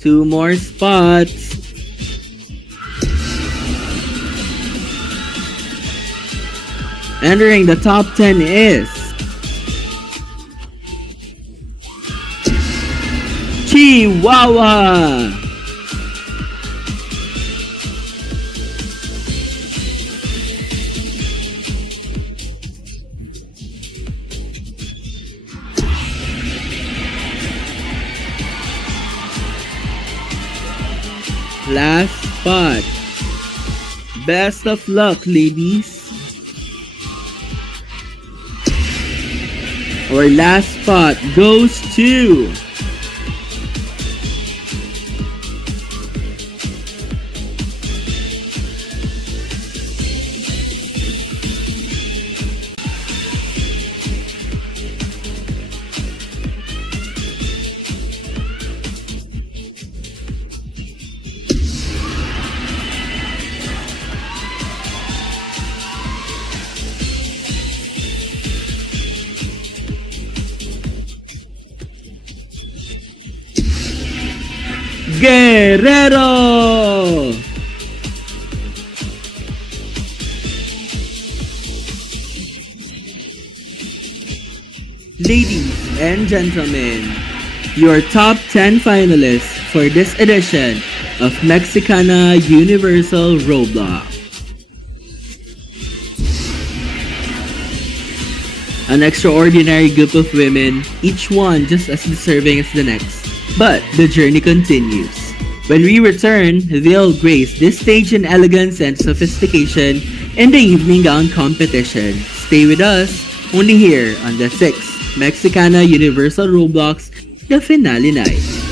Two more spots. Entering the top 10 is Chihuahua. Last spot. Best of luck, ladies. Our last spot goes to Guerrero. Ladies and gentlemen, your top 10 finalists for this edition of Mexicana Universal Roblox. An extraordinary group of women, each one just as deserving as the next. But the journey continues. When we return, they'll grace this stage in elegance and sophistication in the evening gown competition. Stay with us, only here on the 6th Mexicana Universal Roblox, the finale night.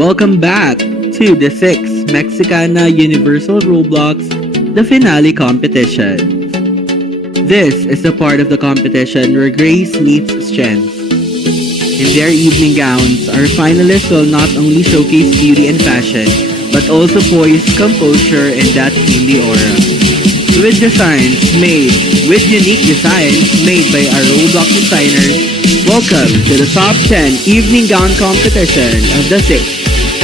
Welcome back to the 6th Mexicana Universal Roblox, the finale competition. This is the part of the competition where grace meets strength. In their evening gowns, our finalists will not only showcase beauty and fashion, but also poise, composure, and that queenly aura. With unique designs made by our Roblox designers, welcome to the top 10 evening gown competition of the 6th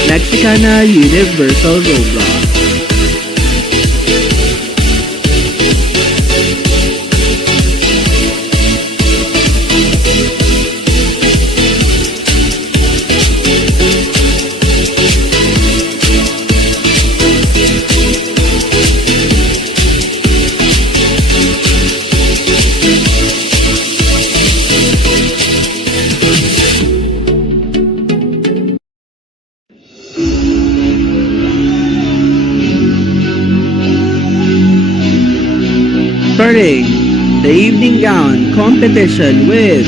Mexicana Universal Roblox. Starting the evening gown competition with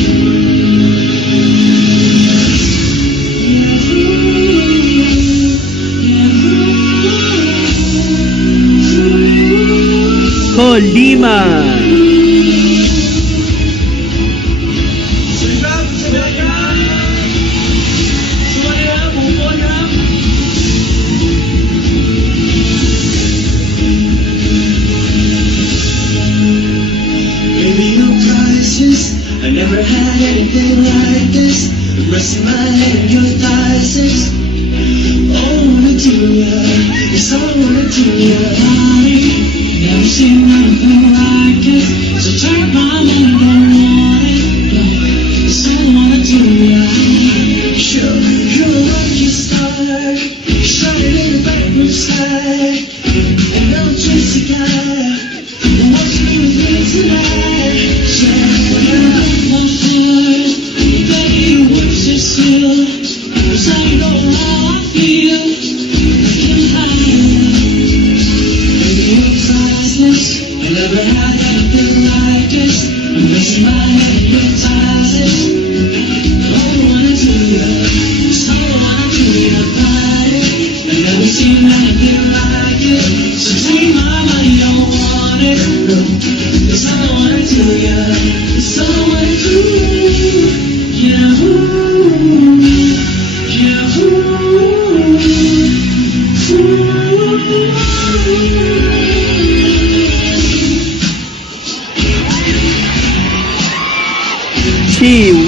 Colima. I never had anything like this. Resting my head in your thighs. Oh, I wanna do ya. Yes, I wanna do ya. Never seen nothing like it. So turn my mind on it. Yes, I wanna do ya. Sure, you're a lucky star. Shining in the bedroom side. And I'm just a guy. What's me with me tonight?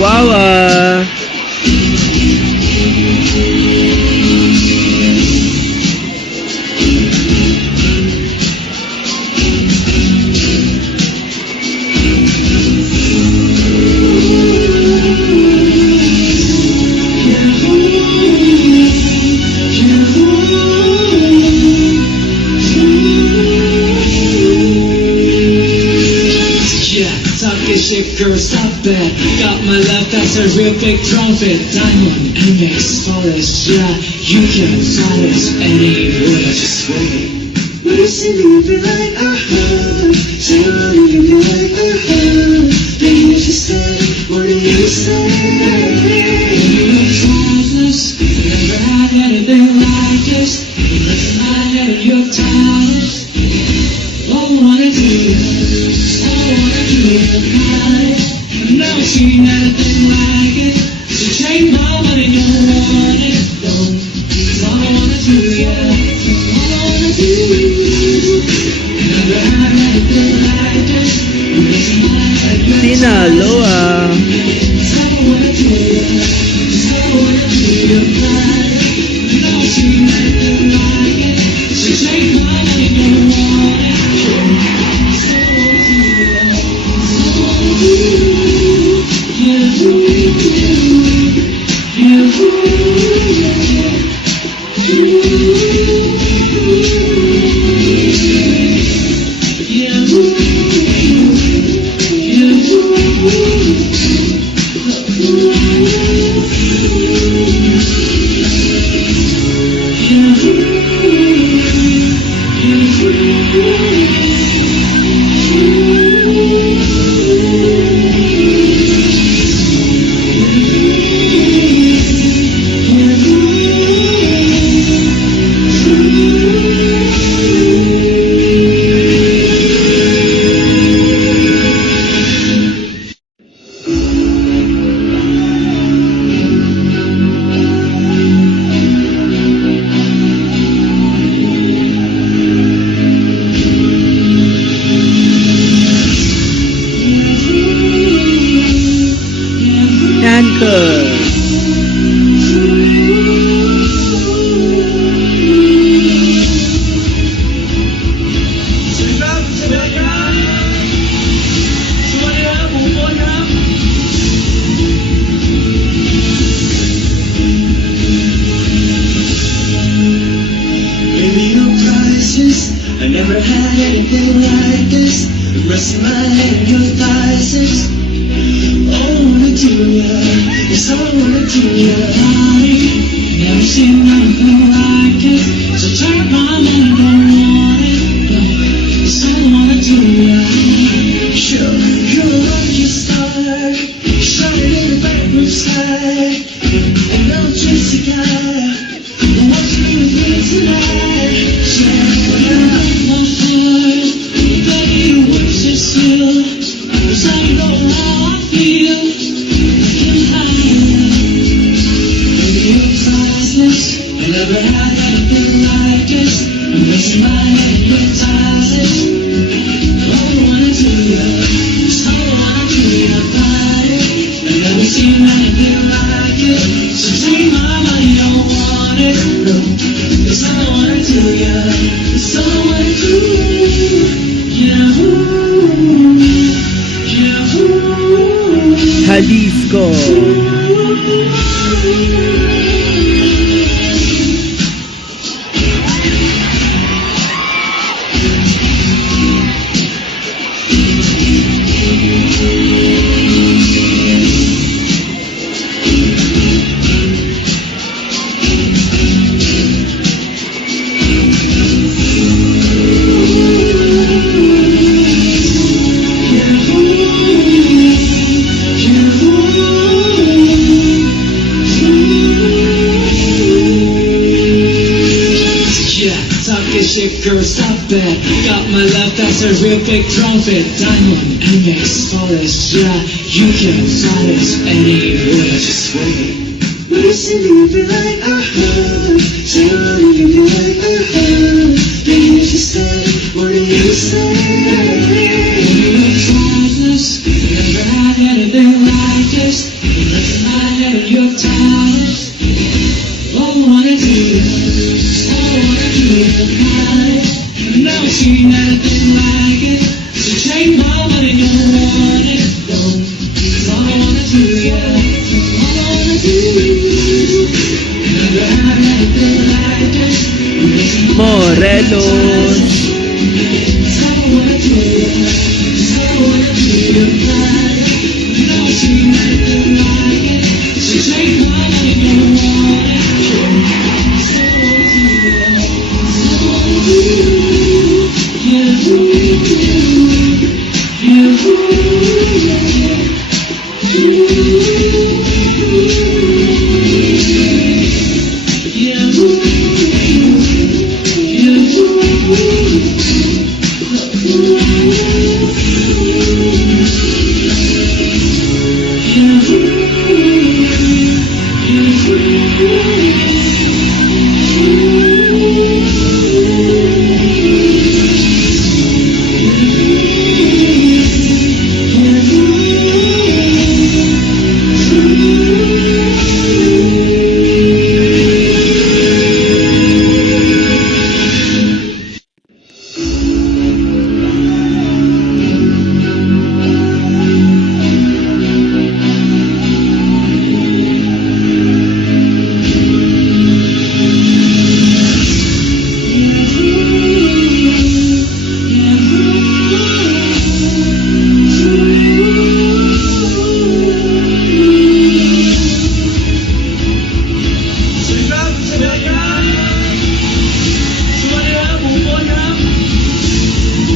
Chihuahua. Girl, stop that. Got my love, that's a real big trumpet. Diamond, MX, flawless, yeah. You can find us anywhere, just wait. What is it moving like, say what do you like, baby, if you say, what do you say? You're timeless, never had anything like this. Look in my head, you're timeless. All I wanna do is, all I wanna do is, I've never seen anything like it. So take my money, don't want it. No, it's all I wanna do, yeah. All I wanna do. Never had anything like this. Sinaloa. It's all I wanna do, yeah. It's all I wanna do, yeah. I've never seen anything like it. So take my money, don't want it. It's all I wanna do, yeah. It's all I wanna do. I never had anything like this. Resting my head in your thighs is all I wanna do, yeah. It's all I wanna do, yeah. Never seen nothing like it. So take my money, don't want it. No, it's all I wanna do, yeah. Sure, you're a lucky star, shining in the bedroom sky. And I'm just a guy who wants to be with me tonight. Yeah. Jalisco. Girl, stop that. Got my love, that's a real big trumpet. Diamond, MX, flawless, yeah. You can find us anywhere, just wait. What is it moving like, say what do you like, baby, if you say, what do you say? You're timeless, never had anything like this. Never seen anything like it. So take my money, don't want it. Don't. All I wanna do, yeah. All I wanna do. Never had anything like this. Morelos. All I wanna do, yeah. All I wanna do, yeah. Never seen anything like it. So take my money, don't want it.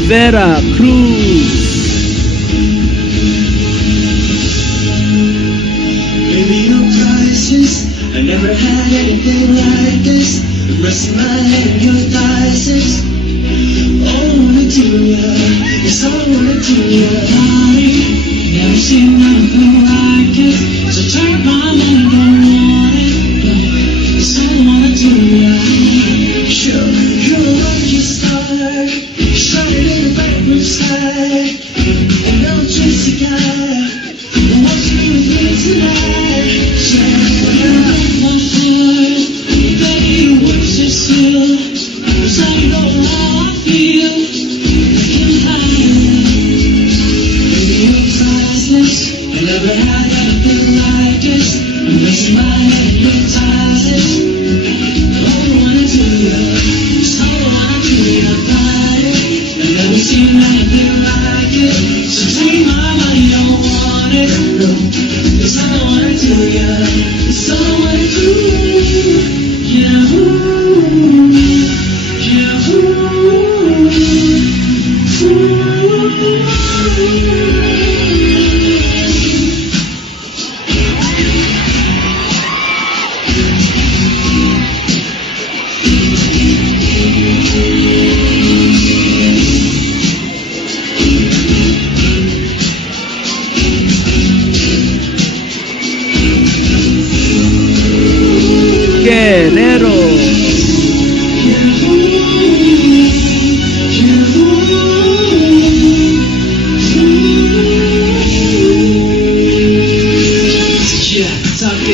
Vera Cruz. Baby, no prices. I never had anything like this. Resting my head in your thighs is all I wanna do, yeah. It's all I wanna do, yeah. Never seen nothing like it. So take my money, don't want it. It's all I wanna do, yeah. Sure, you're a lucky star. Shining in the bedroom sky. And no chase a guy. What's me with me tonight? Share my heart. Baby, what's your seal? Cause I know how I feel. Baby, you're priceless. I never had anything like this. I'm missing my head in your ties. All I wanna do, yeah. It's all I wanna do, yeah. I've never seen anything like it. So take my money, don't want it. No, it's all I wanna do, yeah. It's all I wanna do, yeah. Yeah, Guerrero.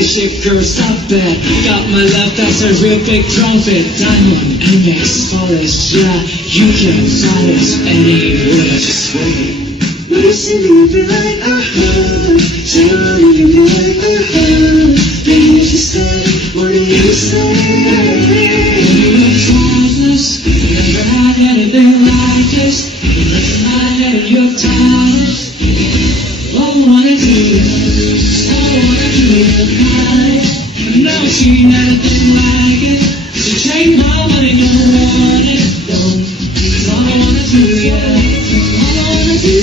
Shit, girl, stop that. Got my love, that's a real big trumpet. Diamond, MX, flawless, yeah. You can find us anywhere. Just wait. What is it moving like a heart? Say what you feel like a heart. Baby, if you stay, what do you say? Baby, we're flawless. Never had anything like this. Nothing like that in your times. All I wanna do is all I wanna do is I've never seen anything like it. So take my money, don't want it. Don't. All I wanna do, yeah. All I wanna do.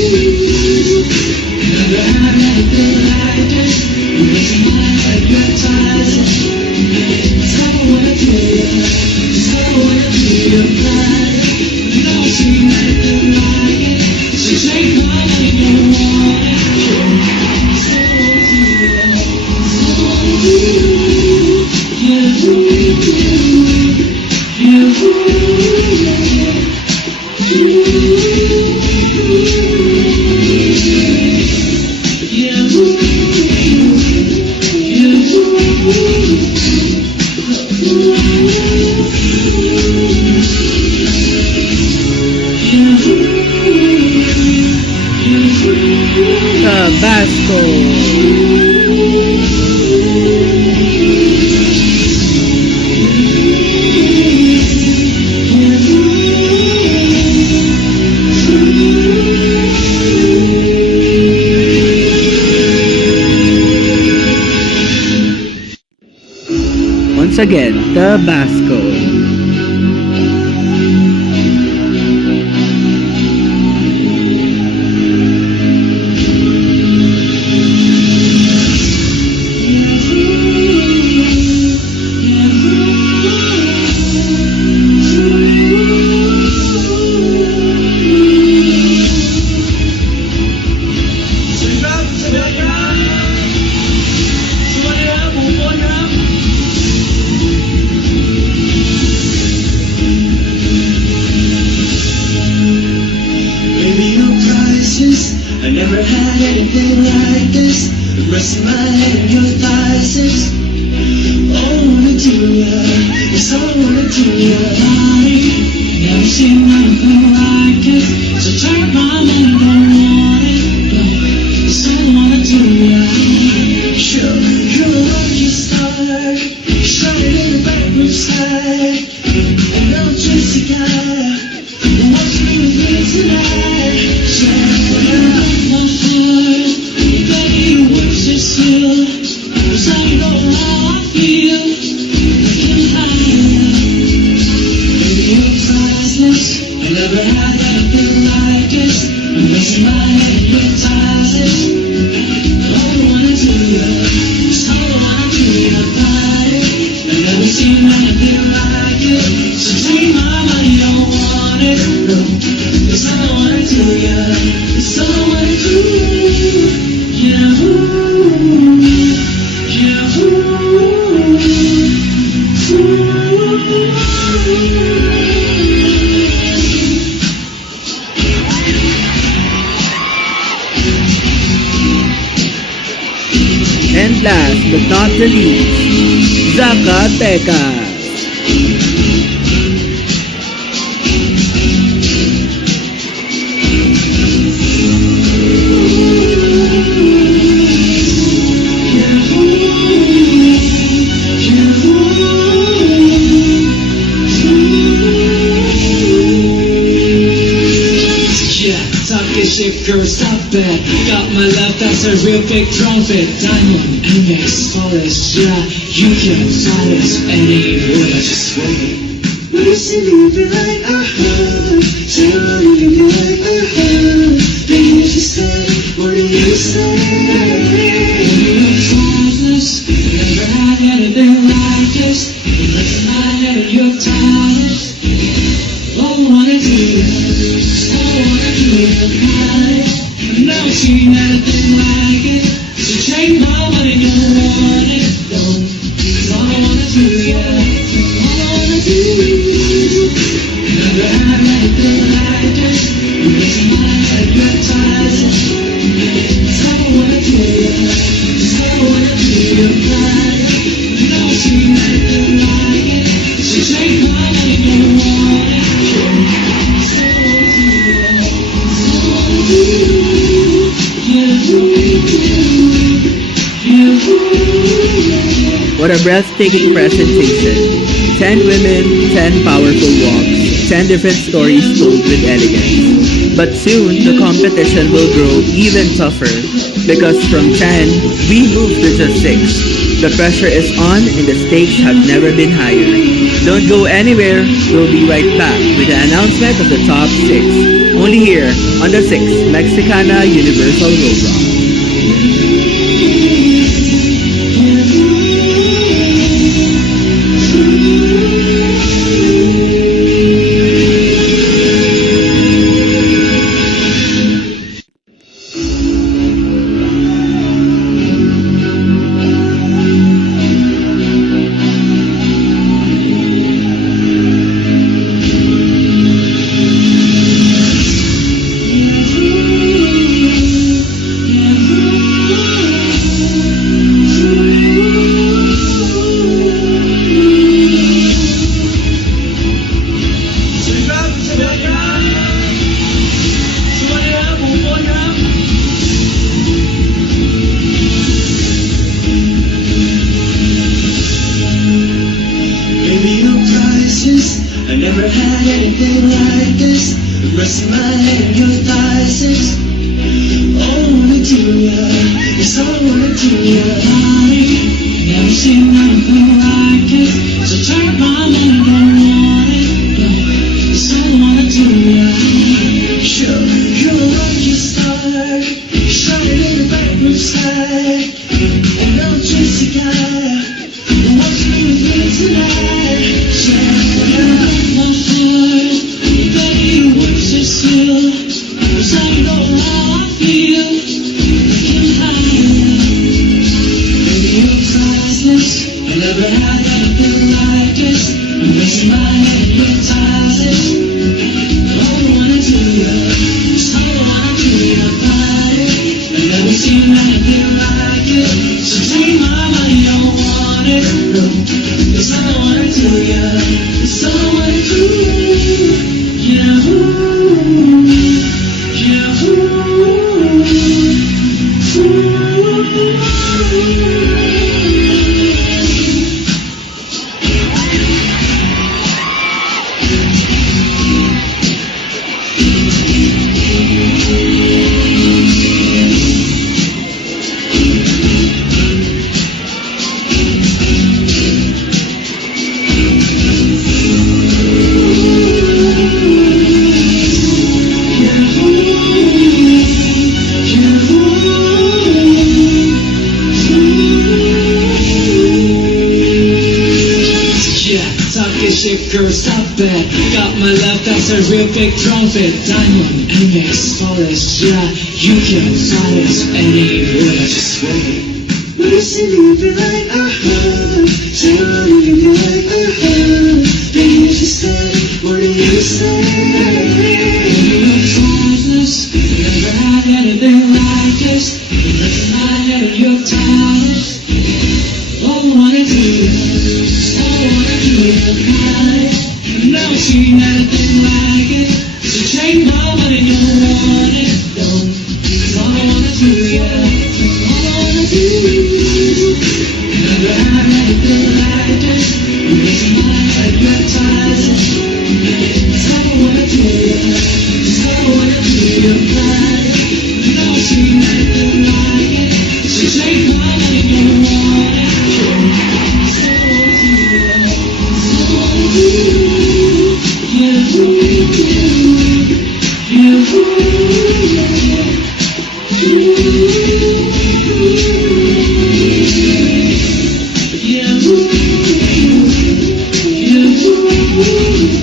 Never had anything like this. You're missing my head, your ties. It's all I wanna do, yeah. It's all I wanna do, yeah. I've never seen anything like it. So take my money, don't want it. It's all I wanna do, yeah. It's all I wanna do. Tabasco. Once again, Tabasco. Maybe no crisis. I never had anything like this. Rest my head in your thighs. All I wanna do ya, yes, all I wanna do ya. Never seen nothing like it. So turn my mind, don't want it. No, yes, all I wanna do ya. Sure, you're a lucky star. Started in the bedroom side. And now I'm just a guy. What's me with me tonight? So my heart, baby, what's your seal? 'Cause I know how I feel. I can't hide. Baby, you're priceless. I never had anything like this. I'm messing my head in your ties. All I wanna do is all I wanna do your body. I've never seen anything like it. So take my money, don't want it. No, it's all I wanna do, yeah. It's all I wanna do. Yeah, ooh, yeah, And last but not the least, Zacatecas. Girl, stop that. Got my love, that's a real big trumpet. Diamond, MX, Forest, yeah. You can find us anywhere, just wait. When you see me, you be like, say I'm not even like, baby, if you stay, what do you say? You're timeless, never had anything like this. Look at my head, you're timeless. All I wanna do is, all I wanna do is, I've never seen anything like it. So take my money, don't want it. No, it's all I wanna do, yeah. All I wanna do. Never had anything like this. You raise my head, hypnotized. It's all I wanna do, yeah. It's all I wanna do, your body. I've never seen anything like it. So take my money, don't want it. It's all I wanna do, yeah. It's all I wanna do. What a breathtaking presentation. 10 women, 10 powerful walks, 10 different stories told with elegance. But soon, the competition will grow even tougher because from 10, we move to just 6. The pressure is on and the stakes have never been higher. Don't go anywhere, we'll be right back with the announcement of the top 6. Only here on the 6th Mexicana Universal Roblox. never had anything like this. Resting my head in your thighs is all I wanna do, yeah. It's all I wanna do, yeah. Never seen anything like it. So take my money, don't want it. No, it's all I wanna do, yeah. Sure, you're a lucky star, shining in the bedroom sky. And I'm a Tracy guy. What's me with me tonight? Yeah, my heart, but you want to still. Cause I know how I feel. I never had anything like this. I'm missing my head in your ties. All I wanna do, yeah. It's all I wanna do, yeah, body. I've never seen anything like it. So take my money, don't want it. No, it's all I wanna do, yeah. It's all I wanna do, yeah. Ooh, yeah, shit, girl, stop that. Got my love, that's a real big trumpet. Diamond, MX, flawless, yeah. You can find us anywhere, just wait. When you see me, be like, say what you be like, baby, you just say, what do you say? Baby, no fondness, never had anything like this. Never had any of your time. All I wanna do is, all I wanna do is, I've never seen anything like it. So take my money, don't want it. No, it's all I wanna do, yeah. All I wanna do. Never had anything like this. I'm missing my advertising. It's all I wanna do, yeah. It's all I wanna do, yeah. I've never seen anything like it. So take my money, don't want it. It's all I wanna do, yeah. It's all I wanna do. Yeah.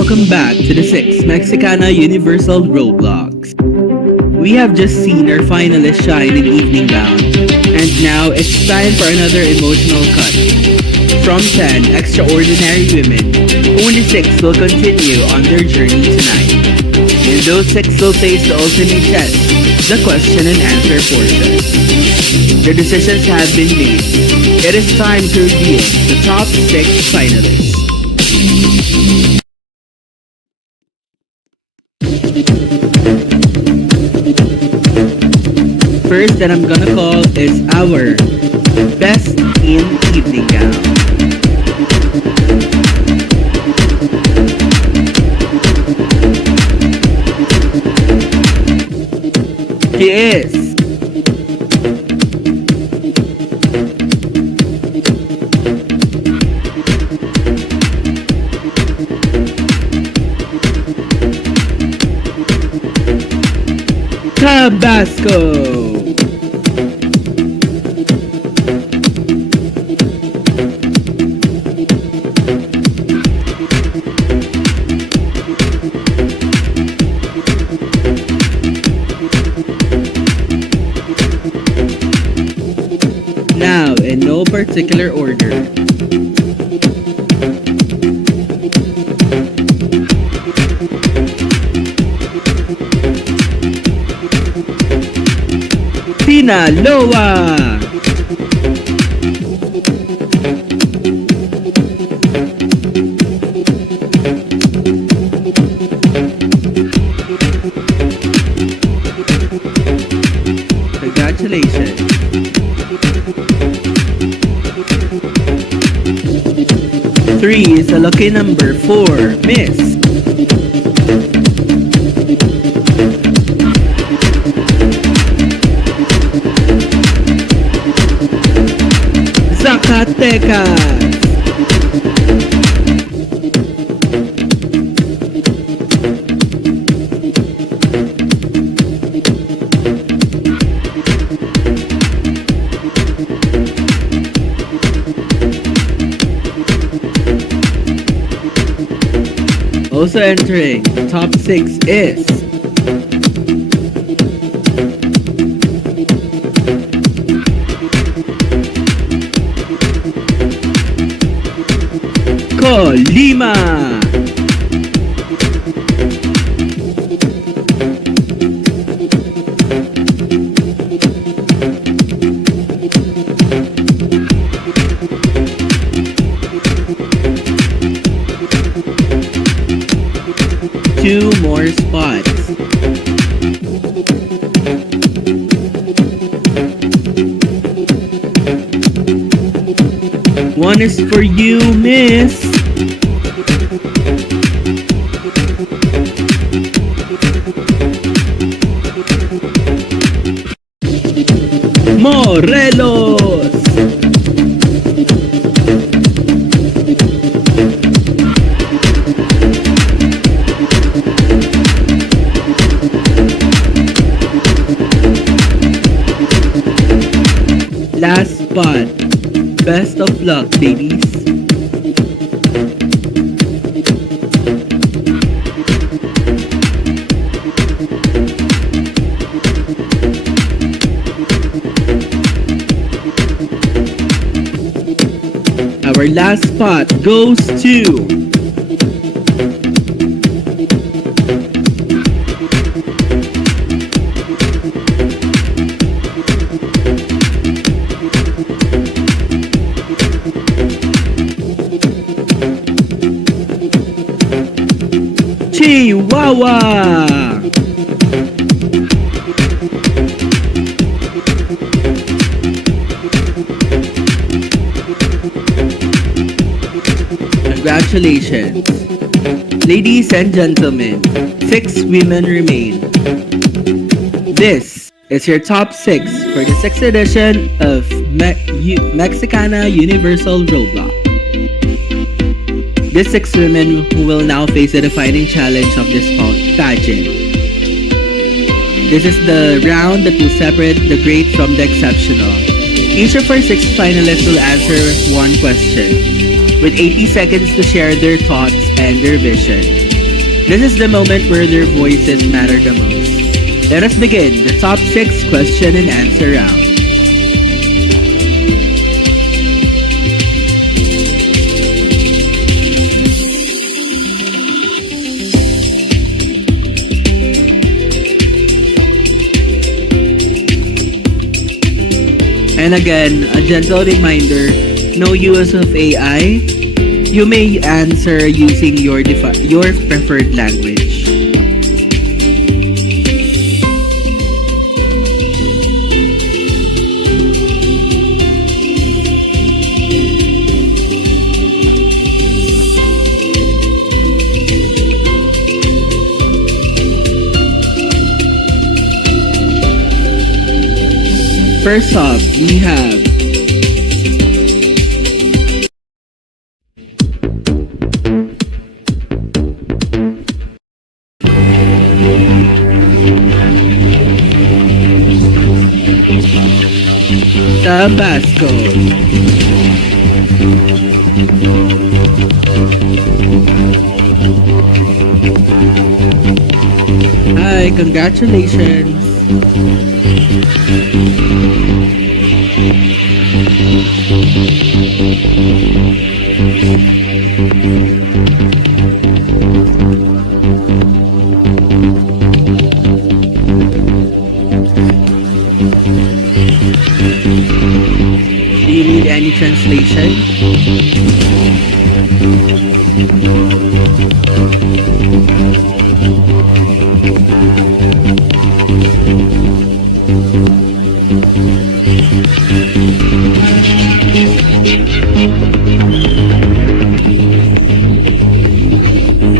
welcome back to the 6th Mexicana Universal Roblox. We have just seen our finalists shine in evening gown, and now it's time for another emotional cut. From 10 extraordinary women, only 6 will continue on their journey tonight. And those 6 will face the ultimate test, the question and answer portion. Their decisions have been made. It is time to reveal the top 6 finalists. First that I'm gonna call is our best in evening gown. She is Tabasco. Now, in no particular order. Sinaloa. Congratulations. 3 is a lucky number. 4, Miss Zacatecas. Also entering the top 6 is Colima. Two more spots. One is for you, Miss Morelos. Last spot. Best of luck, ladies. Our last spot goes to Chihuahua. Congratulations. Ladies and gentlemen, 6 women remain. This is your top 6 for the 6th edition of Mexicana Universal Roblox. The 6 women who will now face the defining challenge of this pageant. This is the round that will separate the great from the exceptional. Each of our 6 finalists will answer one question, with 80 seconds to share their thoughts and their vision. This is the moment where their voices matter the most. Let us begin the top 6 question and answer round. And again, a gentle reminder, no use of AI. You may answer using your preferred language. First up, we have Tabasco. Hi, congratulations. Do you need any translation?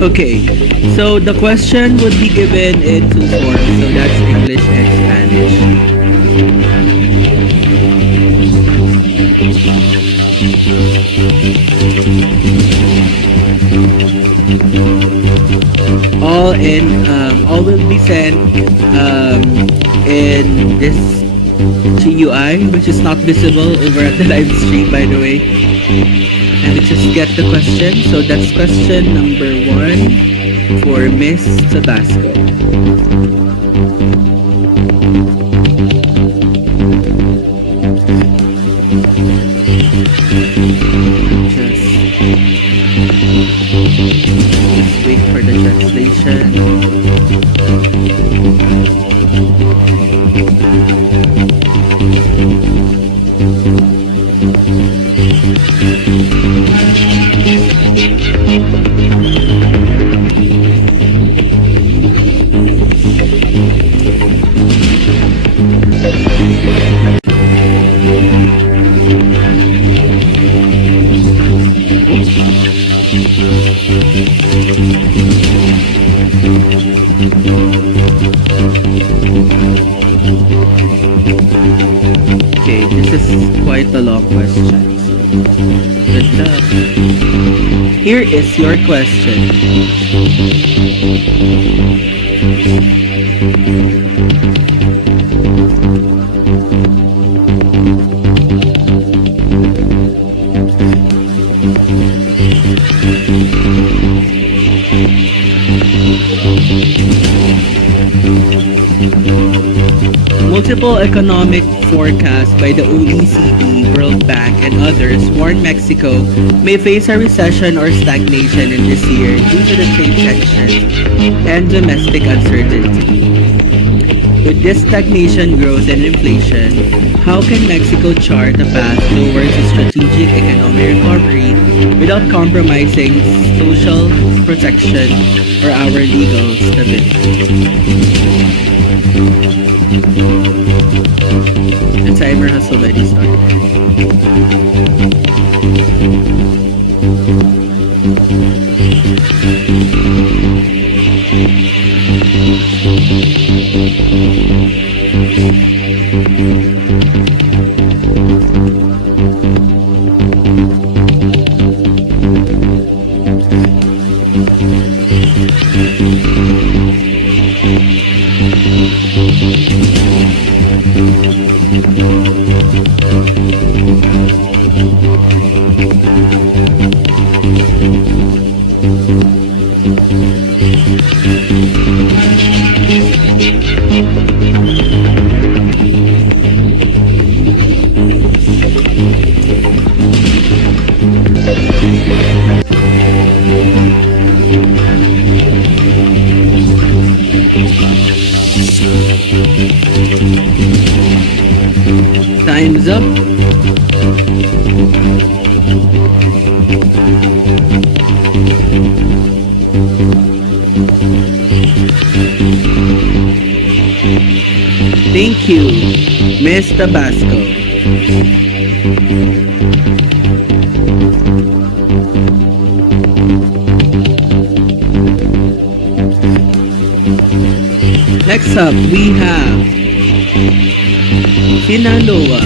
Okay, so the question would be given in 2 forms, so that's English and Spanish. All will be sent in this GUI, which is not visible over at the live stream, by the way. And we just get the question. So that's question number 1 for Miss Tabasco. Just wait for the translation. Okay, this is quite a long question. So good luck. Here is your question. Multiple economic forecasts by the OECD, World Bank, and others warn Mexico may face a recession or stagnation in this year due to the trade tensions and domestic uncertainty. With this stagnation, growth, and inflation, how can Mexico chart a path towards a strategic economic recovery without compromising social protection or our legal stability? The timer has already started. Thank you, Miss Tabasco. Next up, we have Sinaloa.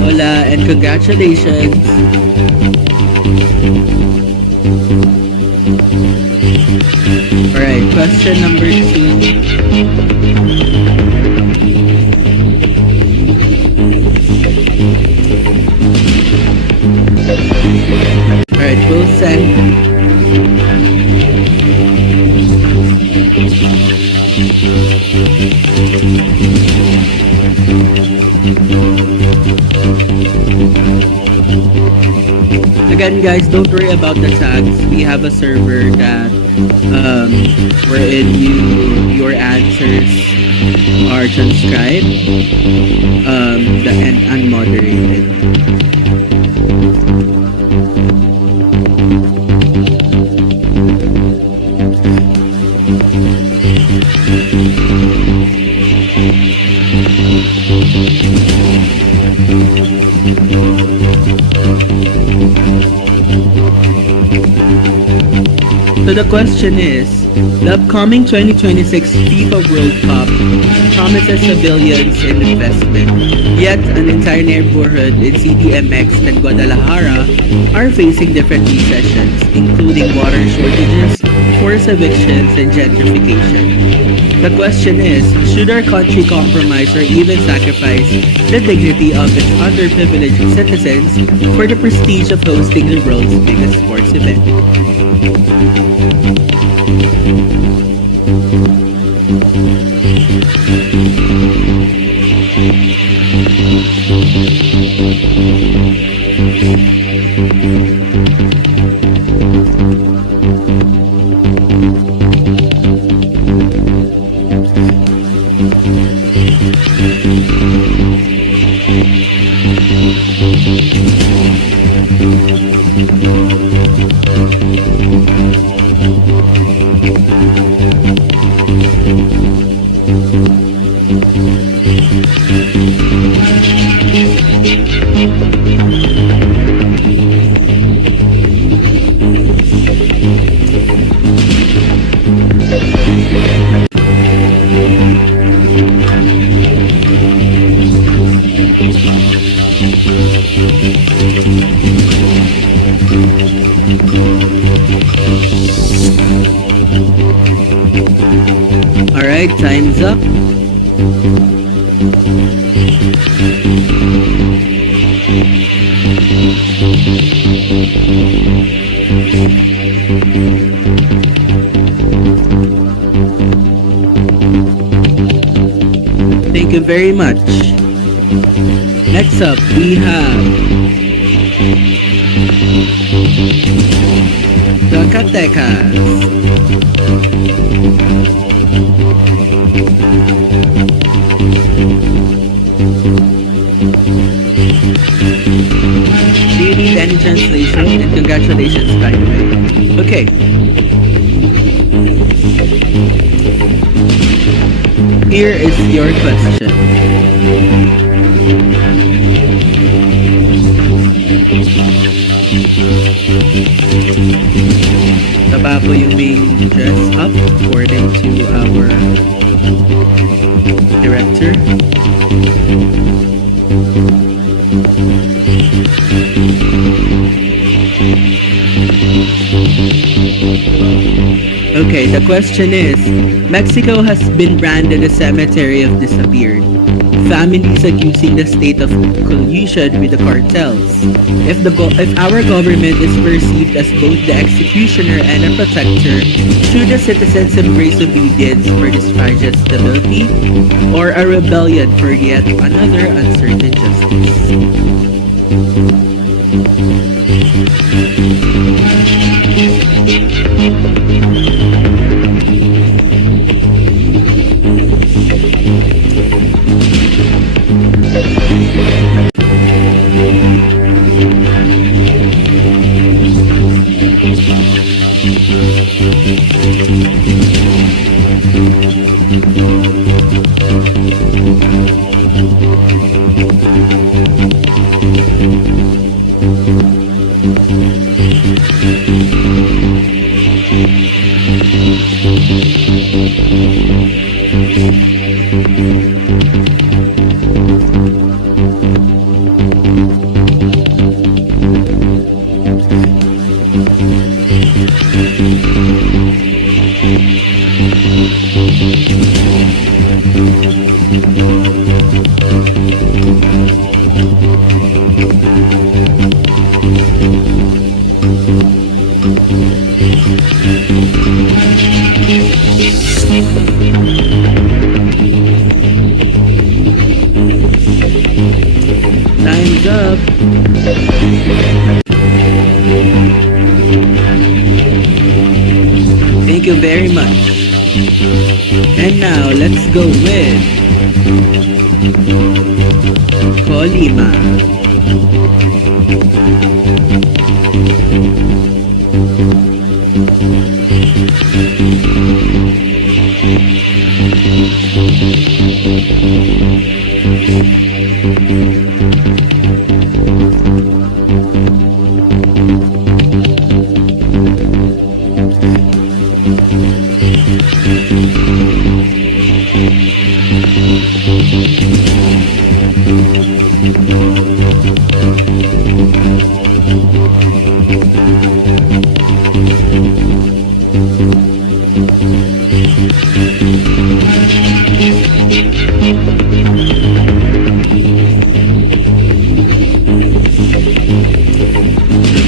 Hola and congratulations. Alright, question number 2. Alright, we'll send. Again, guys, don't worry about the tags. We have a server that wherein your answers are transcribed and unmoderated. So the question is, the upcoming 2026 FIFA World Cup promises civilians an investment, yet an entire neighborhood in CDMX and Guadalajara are facing different recessions, including water shortages, forced evictions, and gentrification. The question is, should our country compromise or even sacrifice the dignity of its underprivileged citizens for the prestige of hosting the world's biggest sports event? Alright, time's up. Thank you very much. Next up, we have Zacatecas. Do you need any translation? And congratulations, by the way. Okay. Here is your question. Taba po yung being dressed up according to our director. Okay, the question is, Mexico has been branded a cemetery of disappeared. Families accusing the state of collusion with the cartels. If our government is perceived as both the executioner and a protector, should the citizens embrace obedience for this fragile stability, or a rebellion for yet another uncertain justice? very much. And now let's go with Colima.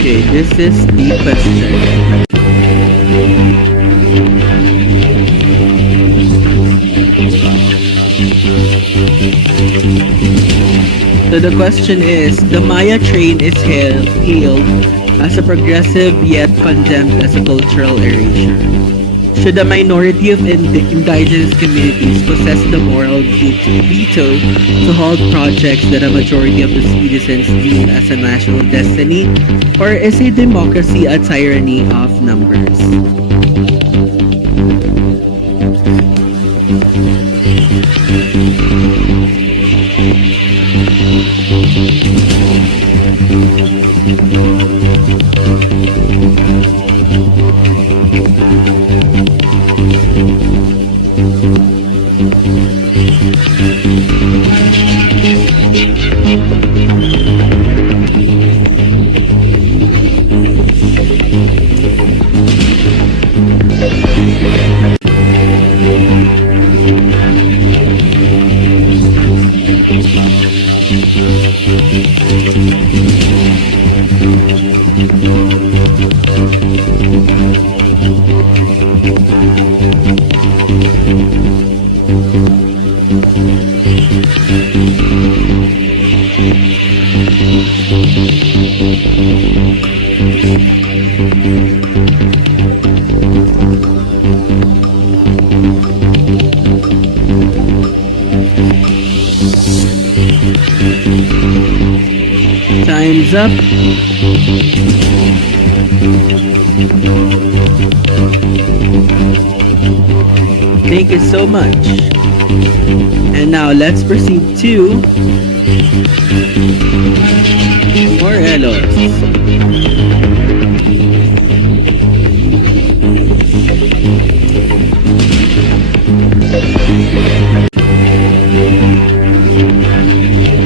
Okay, this is the question. So the question is, the Maya train is hailed as a progressive yet condemned as a cultural erasure. Should a minority of indigenous communities possess the moral veto to halt projects that a majority of the citizens deem as a national destiny, or is a democracy a tyranny of numbers? Time's up. Thank you so much. And now let's proceed to Morelos.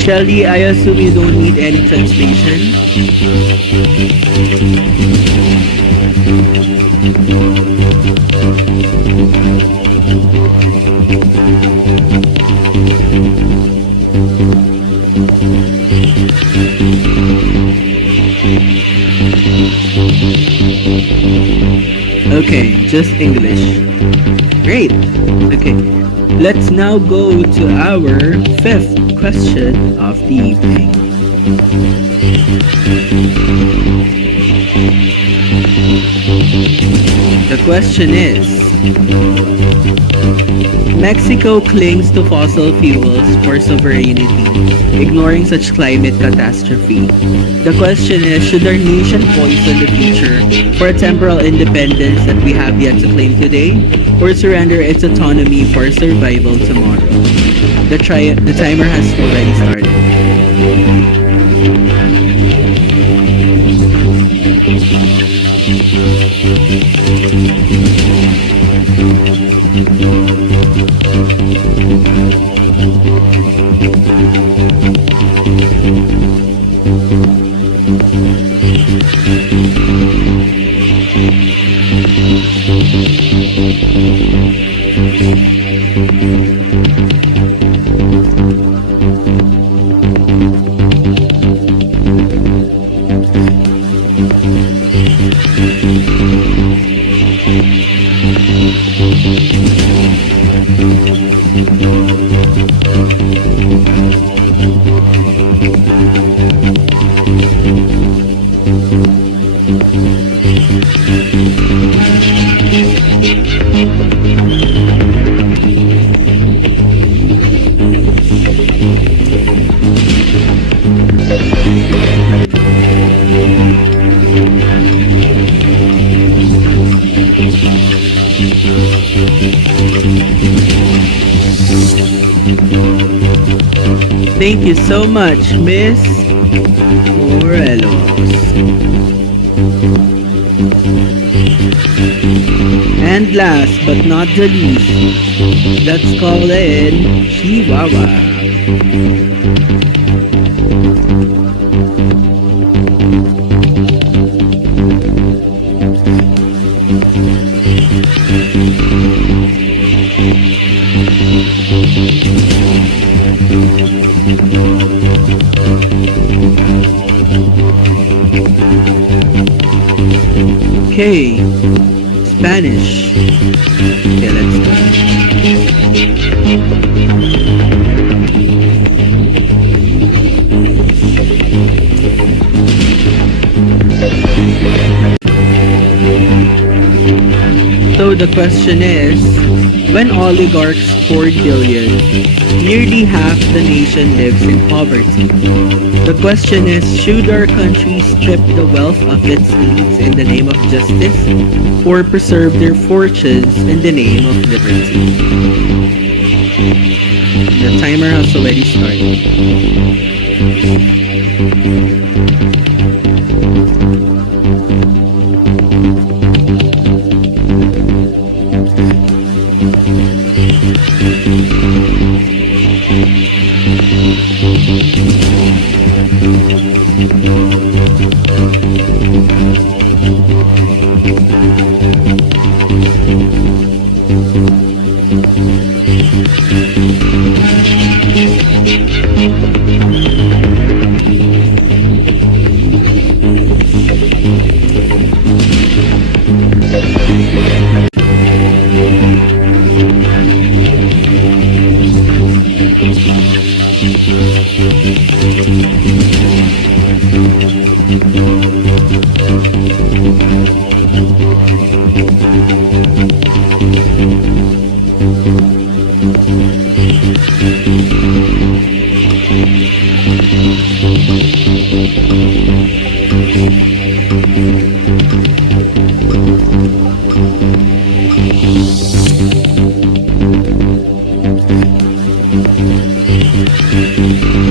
Shelly, I assume you don't need any translation. Okay, just English. Great. Okay, let's now go to our fifth question of the evening. The question is, Mexico clings to fossil fuels for sovereignty, ignoring such climate catastrophe. The question is, should our nation poison the future for a temporal independence that we have yet to claim today, or surrender its autonomy for survival tomorrow? The timer has already started. you so much, Miss Morelos. And last but not the least, let's call in Chihuahua. Okay, Spanish. Okay, let's go. So the question is, when oligarchs hoard billions, nearly half the nation lives in poverty. The question is, should our country strip the wealth of its elites in the name of justice, or preserve their fortunes in the name of liberty? The timer has already started.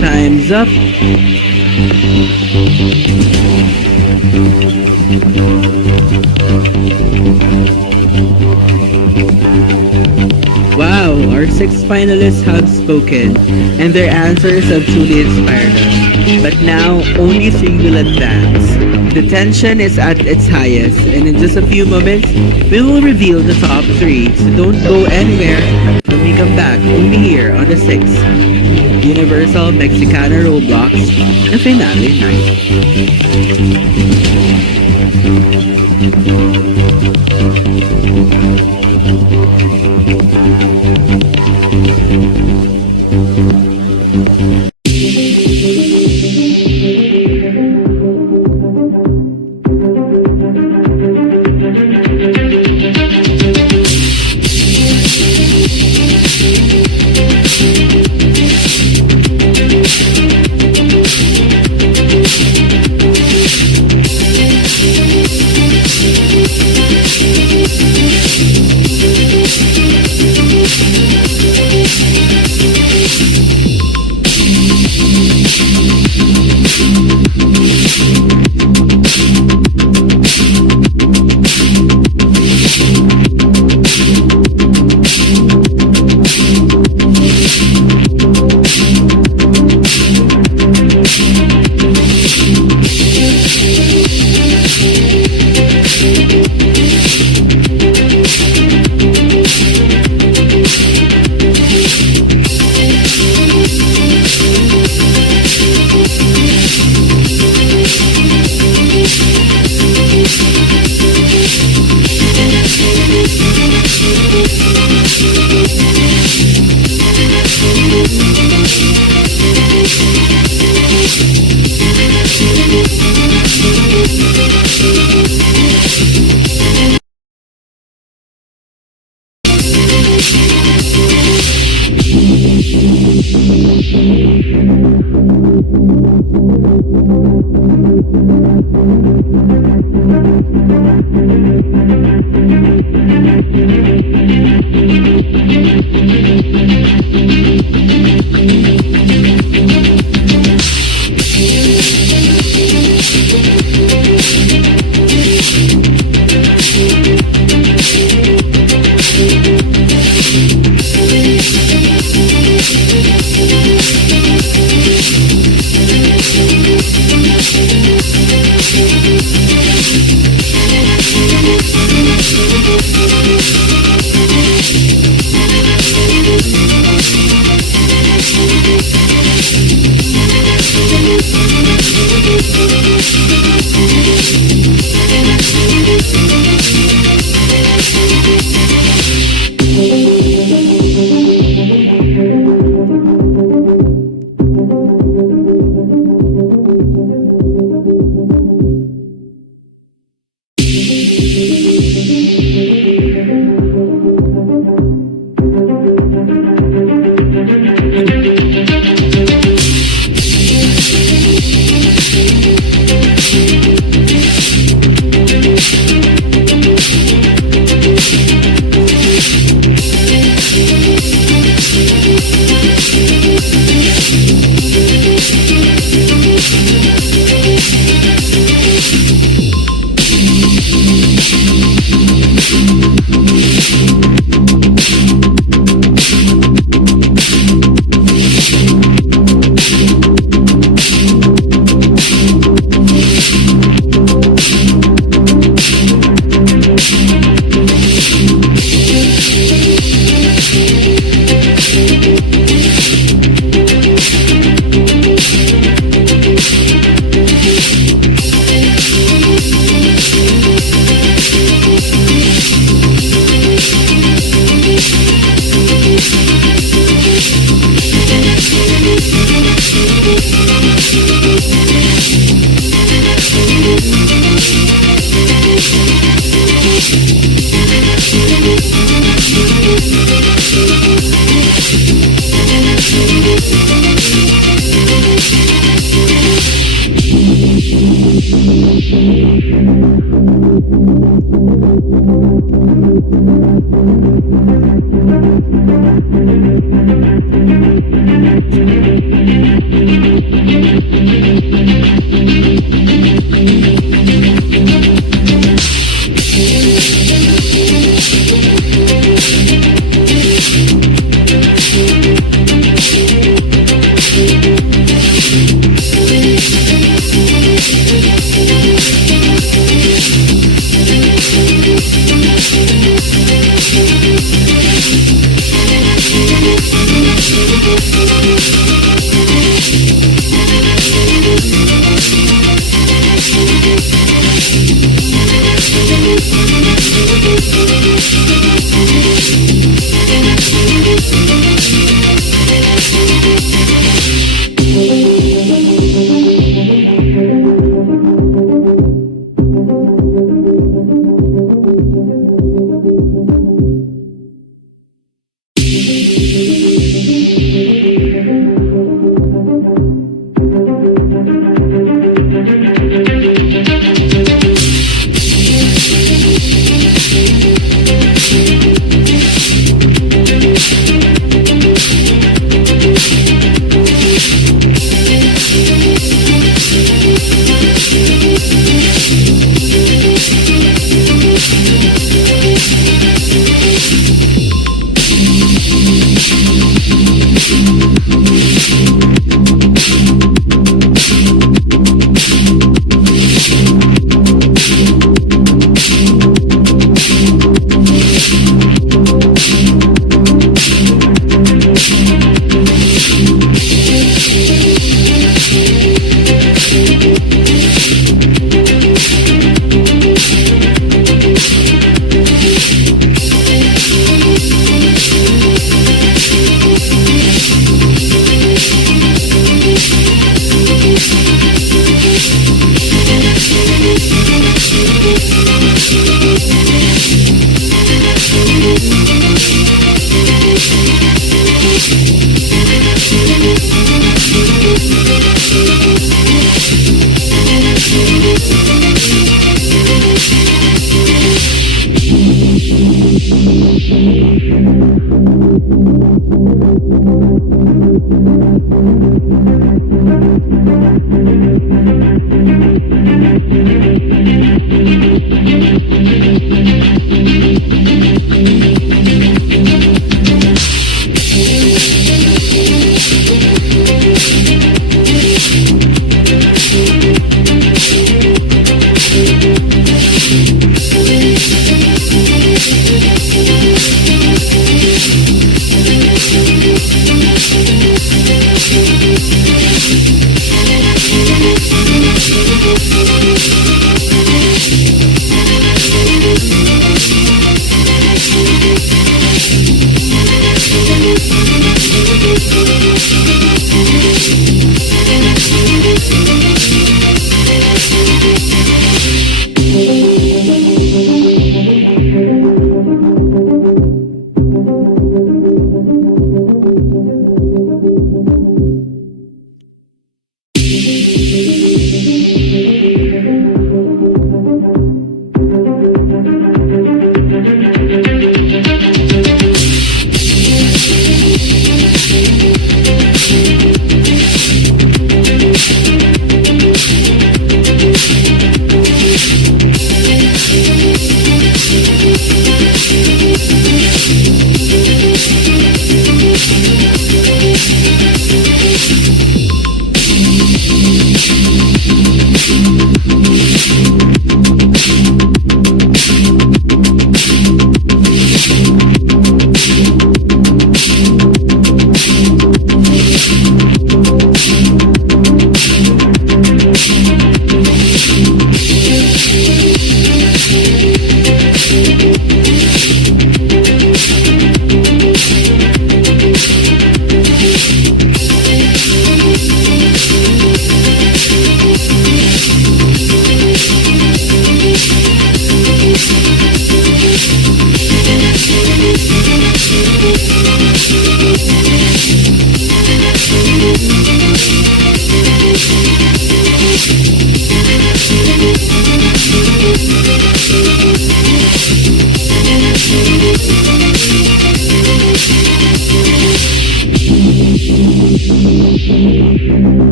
Time's up. Wow, our 6 finalists have spoken, and their answers have truly inspired us. But now, only 3 will advance. The tension is at its highest, and in just a few moments, we will reveal the top 3. So don't go anywhere when we come back, only here on the 6th Universal Mexicana Roblox, the finale night.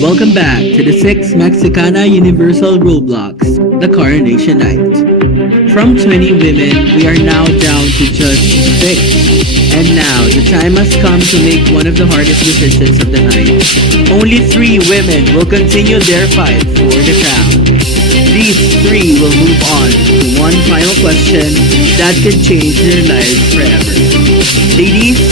Welcome back to the 6th Mexicana Universal Roblox, the Coronation Night. From 20 women, we are now down to just 6. And now, the time has come to make one of the hardest decisions of the night. Only 3 women will continue their fight for the crown. These 3 will move on to one final question that could change their lives forever. Ladies,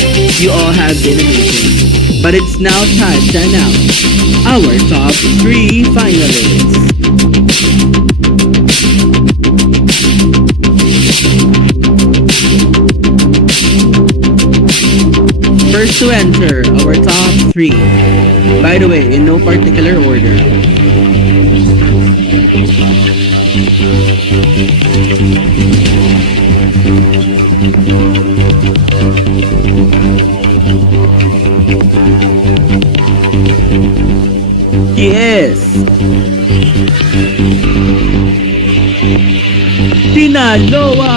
you all have been amazing. But it's now time to announce our top 3 finalists. First to enter our top 3. By the way, in no particular order. He is Sinaloa.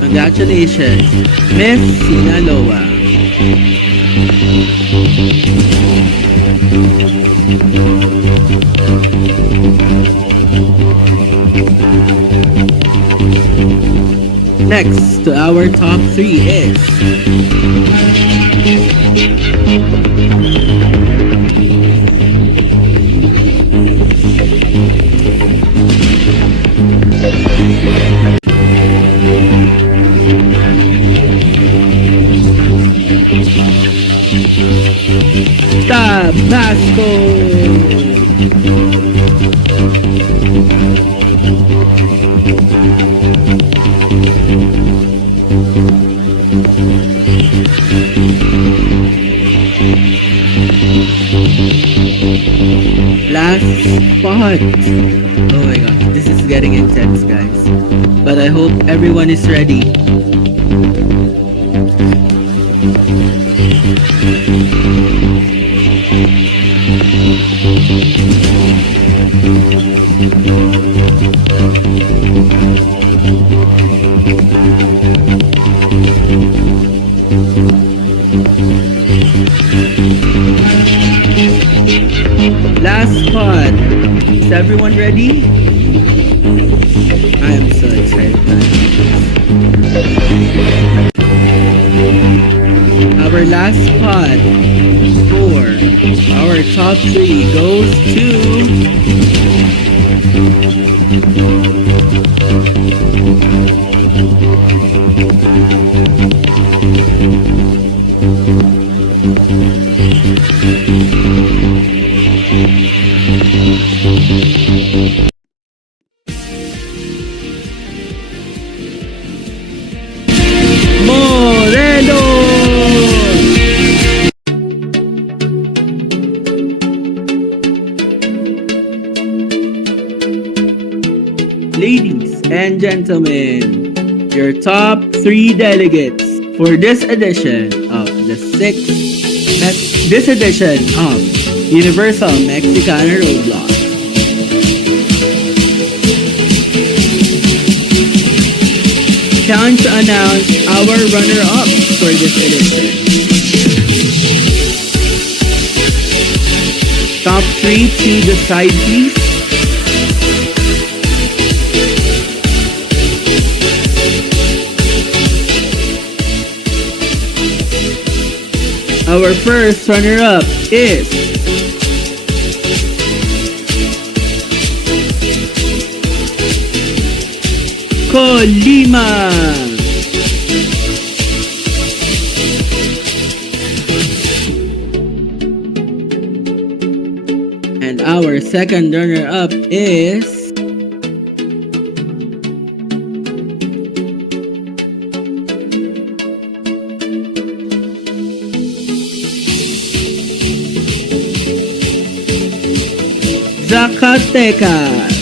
Congratulations, Miss Sinaloa. Next to our top 3 is Tabasco. Last spot. Oh my gosh, this is getting intense, guys. But I hope everyone is ready. Last spot. Is everyone ready? I am so excited. Our last spot for our top 3 goes Ladies and gentlemen, your top 3 delegates for this edition of Universal Mexicana Roblox. Time to announce our runner-up for this edition. Top 3 to the side, please. Our first runner-up is Colima. And our second runner-up is Zacatecas.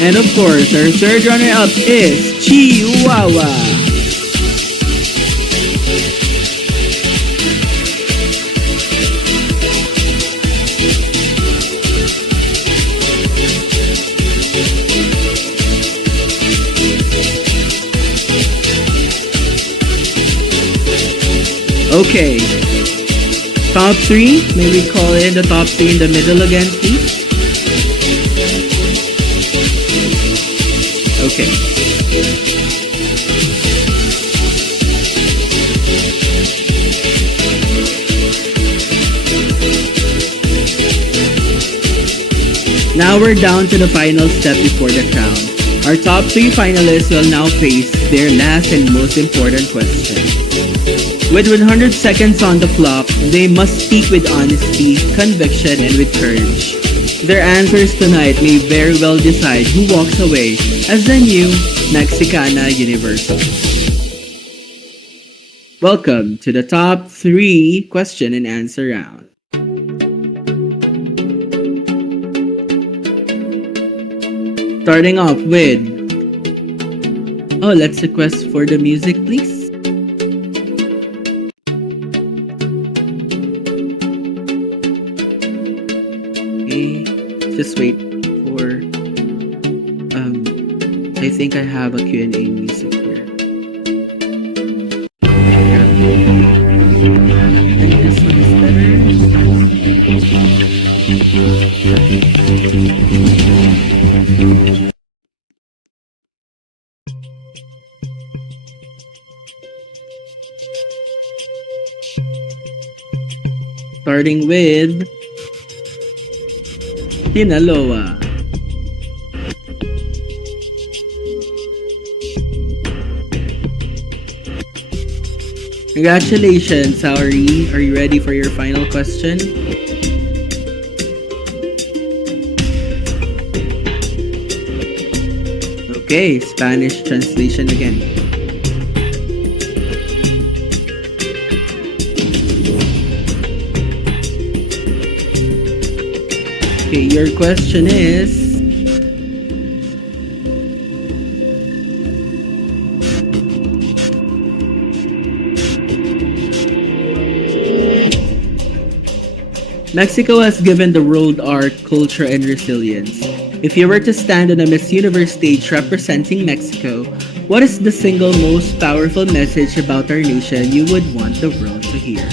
And of course, our third runner-up is Chihuahua. Okay. Top 3. May we call in the top 3 in the middle again, please? Okay. Now we're down to the final step before the crown. Our top 3 finalists will now face their last and most important question. With 100 seconds on the clock, they must speak with honesty, conviction, and with courage. Their answers tonight may very well decide who walks away as the new Mexicana Universal. Welcome to the top 3 question and answer round. Starting off with... Oh, let's request for the music, please. Okay, just wait for... I think I have a Q&A music here. Yeah. And this one is better. Starting with Sinaloa. Congratulations, Saori. Are you ready for your final question? Okay, Spanish translation again. Okay, your question is... Mexico has given the world art, culture, and resilience. If you were to stand on a Miss Universe stage representing Mexico, what is the single most powerful message about our nation you would want the world to hear?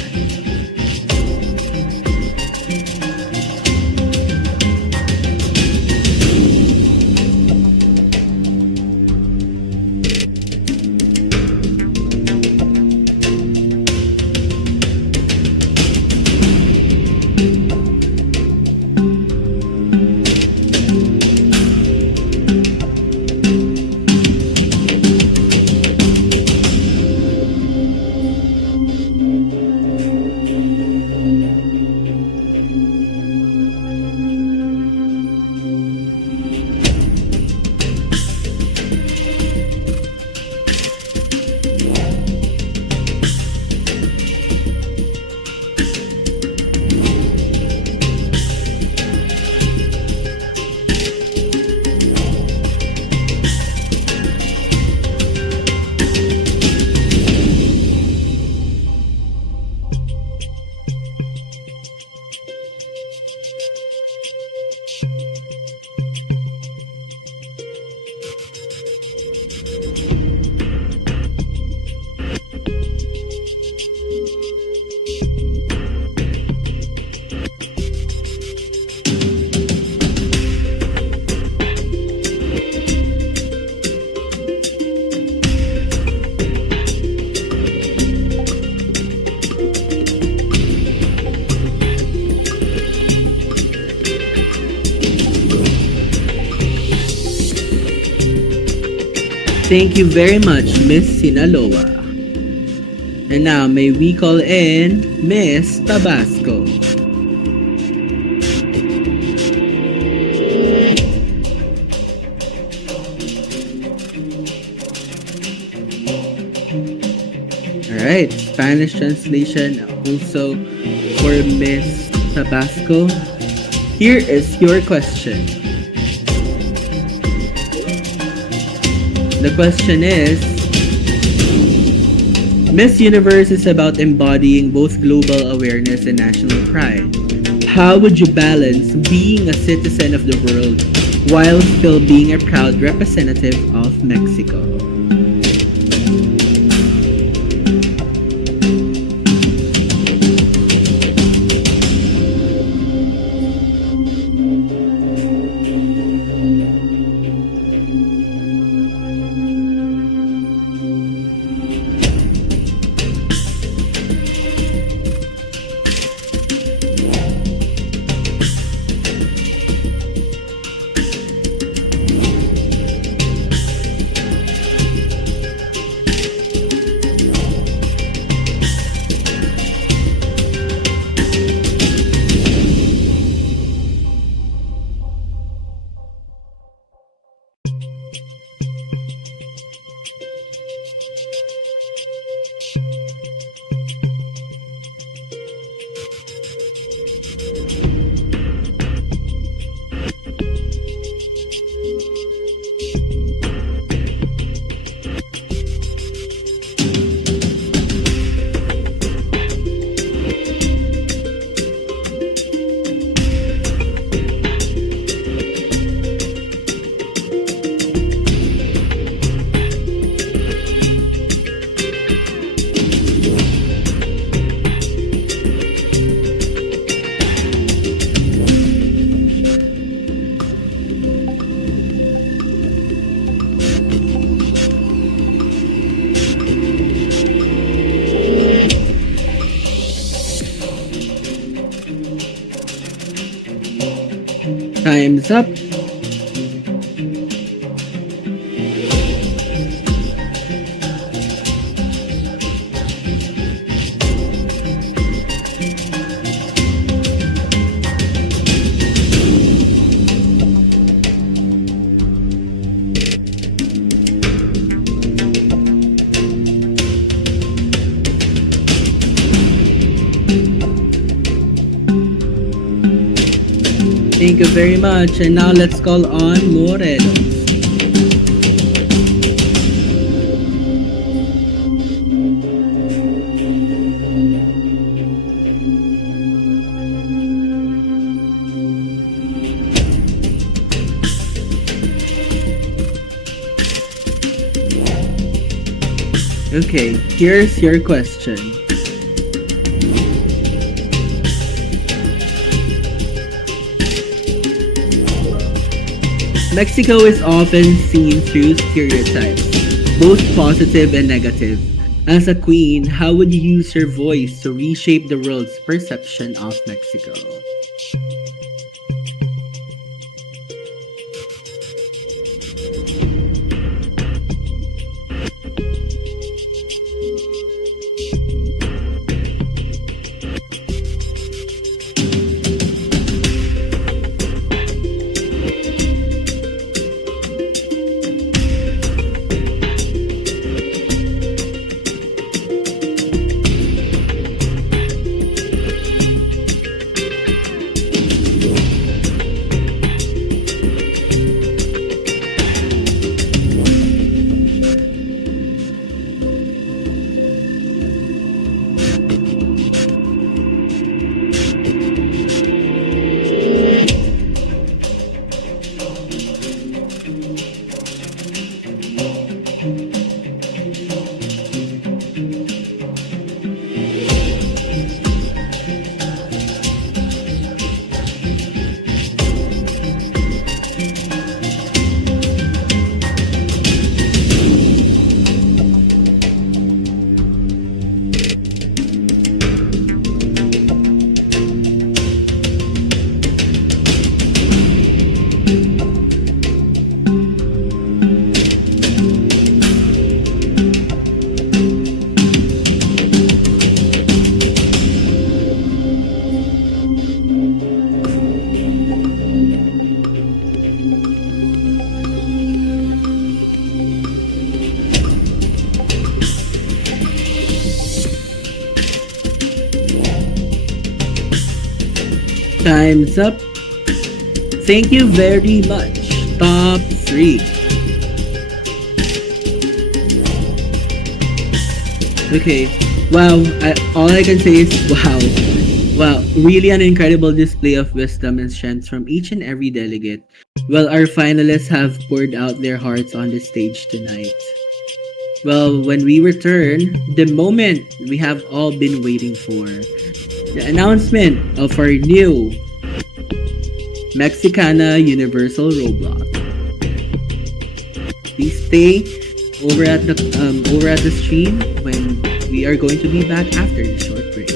Thank you very much, Miss Sinaloa. And now, may we call in Miss Tabasco. Alright, Spanish translation also for Miss Tabasco. Here is your question. The question is, Miss Universe is about embodying both global awareness and national pride. How would you balance being a citizen of the world while still being a proud representative of Mexico? Time's up. Thank you very much. And now let's call on Moreno. Okay, here's your question. Mexico is often seen through stereotypes, both positive and negative. As a queen, how would you use your voice to reshape the world's perception of Mexico? Time's up. Thank you very much. Top 3. Okay. Wow. All I can say is wow. Wow. Really an incredible display of wisdom and strength from each and every delegate. Well, our finalists have poured out their hearts on the stage tonight. Well, when we return, the moment we have all been waiting for, the announcement of our new Mexicana Universal Roblox. Please stay over at the stream when we are going to be back after the short break.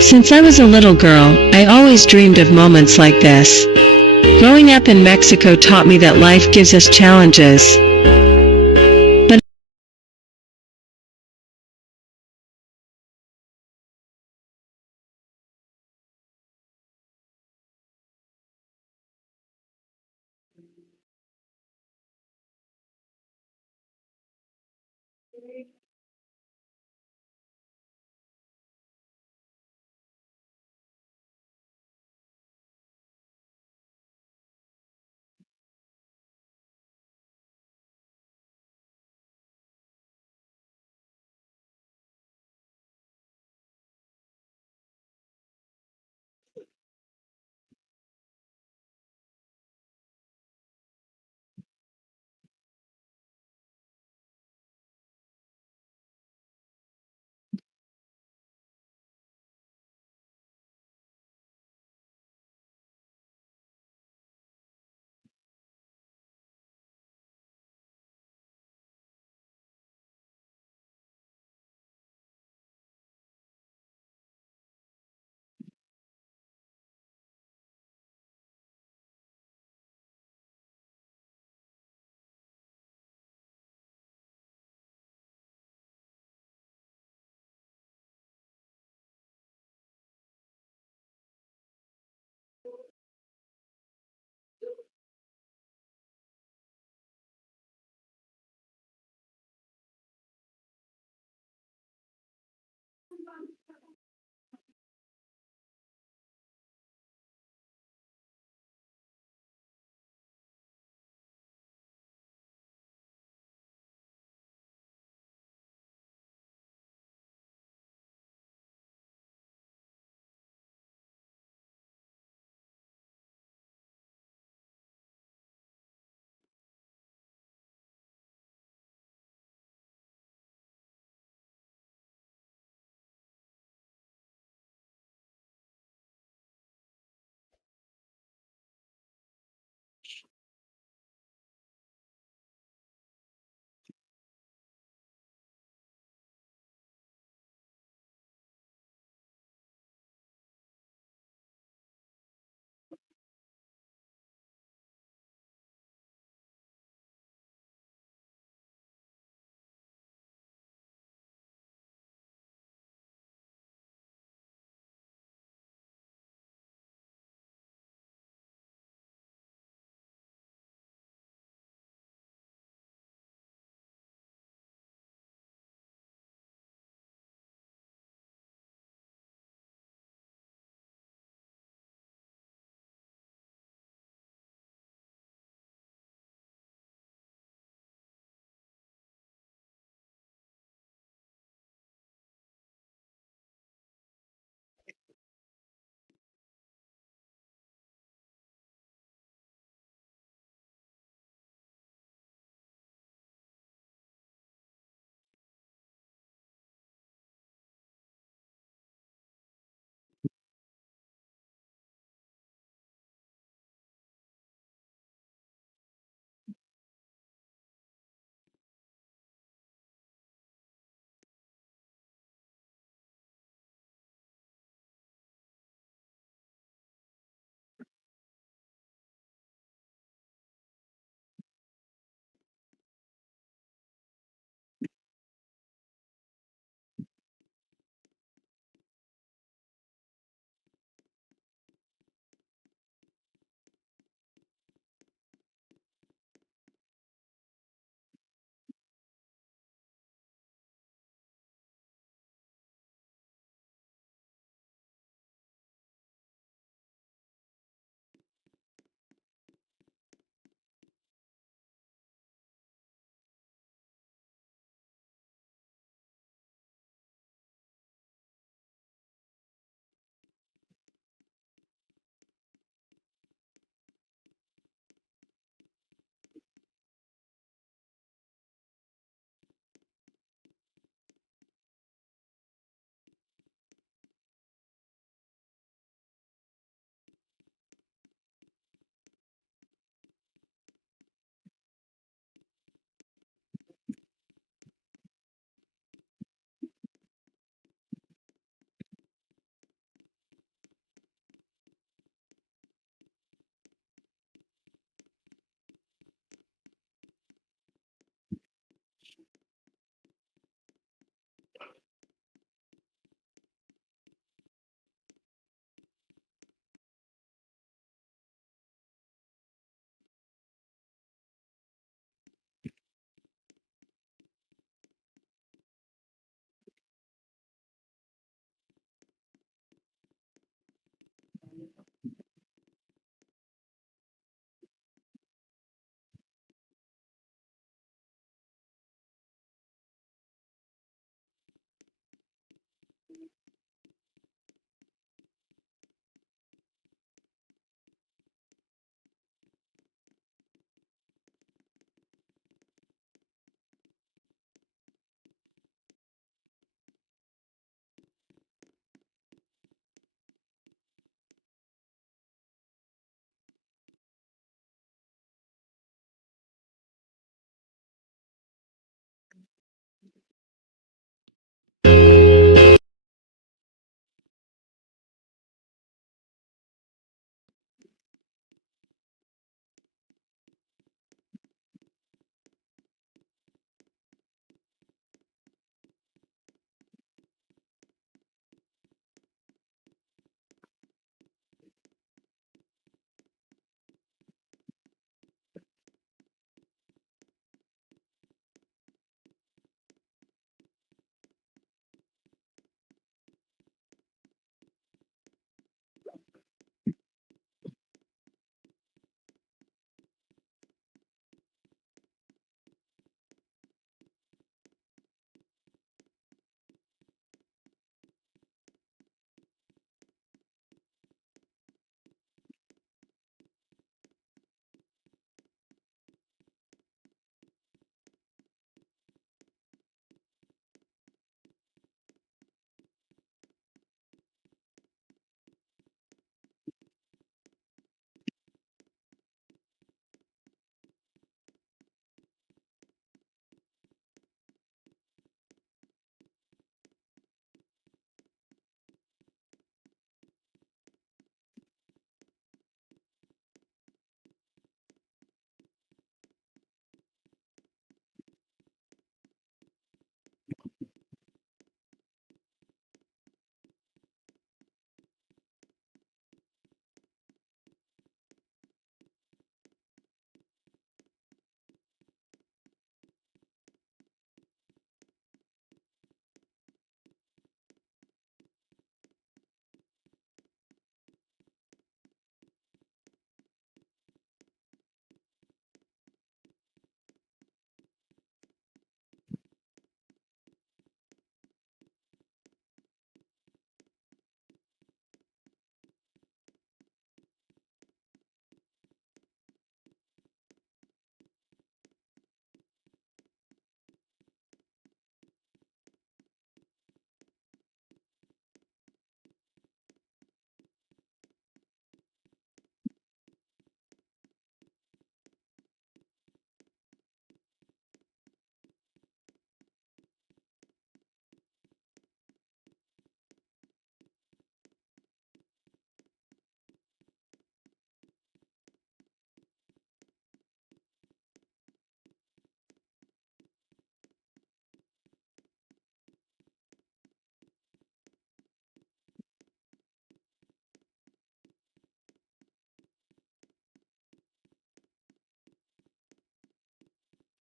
Since I was a little girl, I always dreamed of moments like this. Growing up in Mexico taught me that life gives us challenges,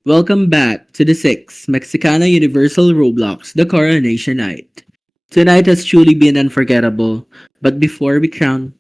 Welcome back to the 6th Mexicana Universal Roblox, the Coronation Night. Tonight has truly been unforgettable, but before we crown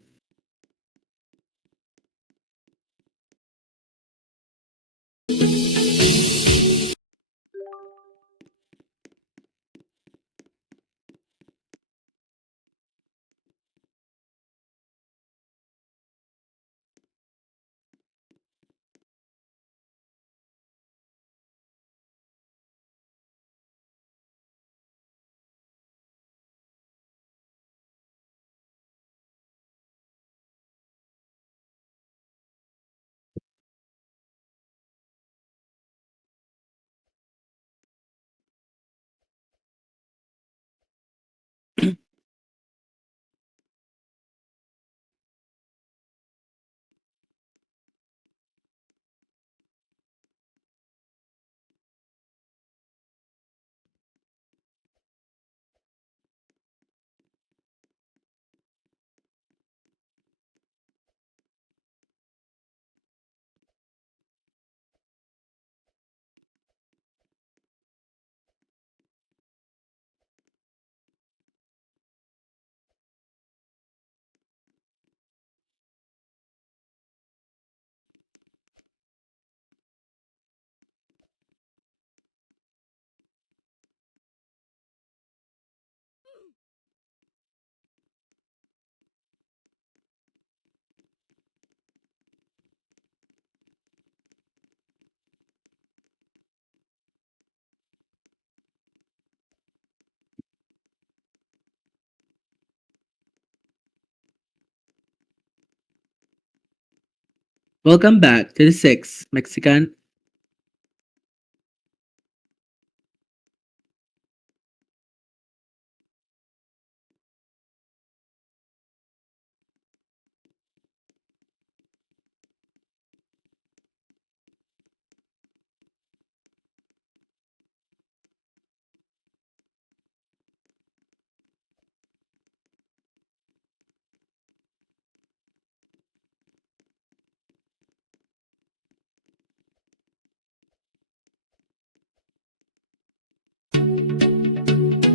Welcome back to the 6th Mexican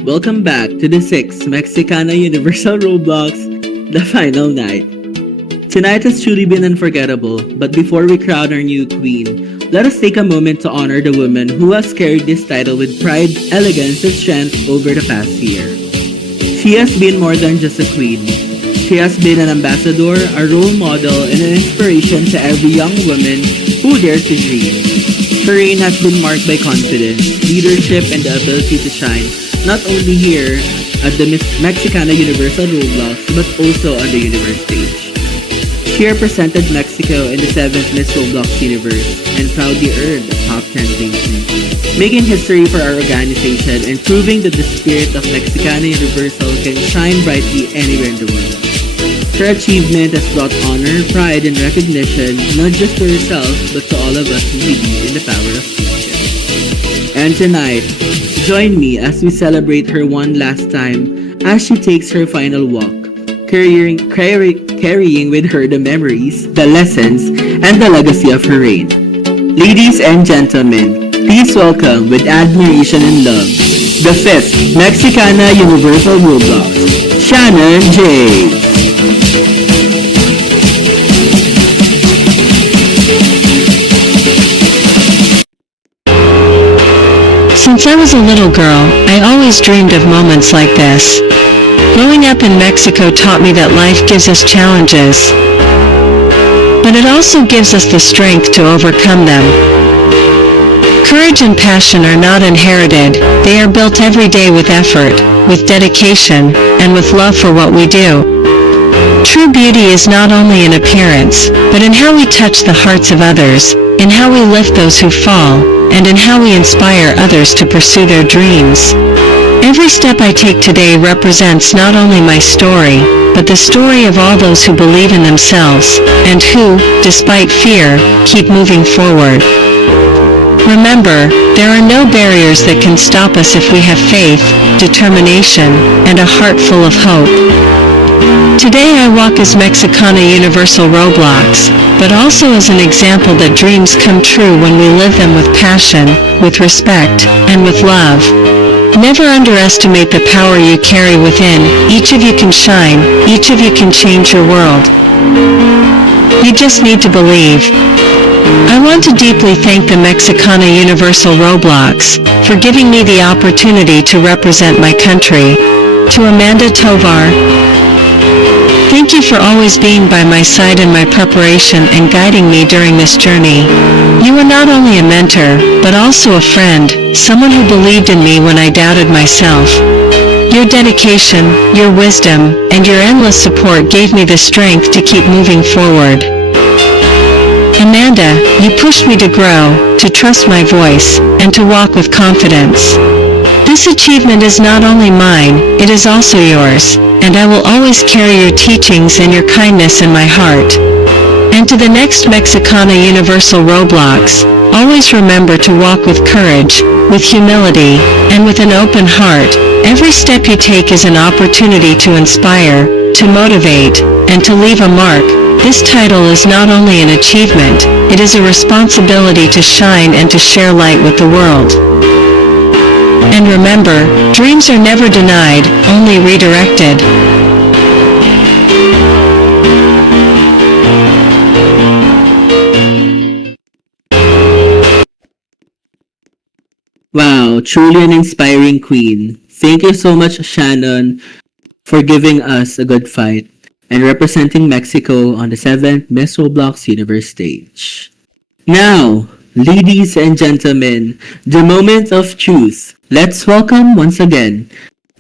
Welcome back to the 6th Mexicana Universal Roblox, the final night. Tonight has truly been unforgettable, but before we crown our new queen, let us take a moment to honor the woman who has carried this title with pride, elegance, and strength over the past year. She has been more than just a queen. She has been an ambassador, a role model, and an inspiration to every young woman who dares to dream. Her reign has been marked by confidence, leadership, and the ability to shine, not only here at the Mexicana Universal Roblox, but also on the universe stage. She represented Mexico in the 7th Miss Roblox Universe and proudly earned the top 10 placement, making history for our organization and proving that the spirit of Mexicana Universal can shine brightly anywhere in the world. Her achievement has brought honor, pride, and recognition not just to herself but to all of us who believe in the power of friendship. And tonight, join me as we celebrate her one last time as she takes her final walk, carrying with her the memories, the lessons, and the legacy of her reign. Ladies and gentlemen, please welcome with admiration and love the 5th Mexicana Universal Roblox, Shannon J. Since I was a little girl, I always dreamed of moments like this. Growing up in Mexico taught me that life gives us challenges, but it also gives us the strength to overcome them. Courage and passion are not inherited, they are built every day with effort, with dedication, and with love for what we do. True beauty is not only in appearance, but in how we touch the hearts of others, in how we lift those who fall, and in how we inspire others to pursue their dreams. Every step I take today represents not only my story, but the story of all those who believe in themselves, and who, despite fear, keep moving forward. Remember, there are no barriers that can stop us if we have faith, determination, and a heart full of hope. Today I walk as Mexicana Universal Roblox, but also as an example that dreams come true when we live them with passion, with respect, and with love. Never underestimate the power you carry within. Each of you can shine, each of you can change your world. You just need to believe. I want to deeply thank the Mexicana Universal Roblox for giving me the opportunity to represent my country. To Amanda Tovar, thank you for always being by my side in my preparation and guiding me during this journey. You are not only a mentor, but also a friend, someone who believed in me when I doubted myself. Your dedication, your wisdom, and your endless support gave me the strength to keep moving forward. Amanda, you pushed me to grow, to trust my voice, and to walk with confidence. This achievement is not only mine, it is also yours, and I will always carry your teachings and your kindness in my heart. And to the next Mexicana Universal Roblox, always remember to walk with courage, with humility, and with an open heart. Every step you take is an opportunity to inspire, to motivate, and to leave a mark. This title is not only an achievement, it is a responsibility to shine and to share light with the world. And remember, dreams are never denied, only redirected. Wow, truly an inspiring queen. Thank you so much, Shannon, for giving us a good fight and representing Mexico on the 7th Miss Roblox Universe stage. Now, ladies and gentlemen, the moment of truth. Let's welcome once again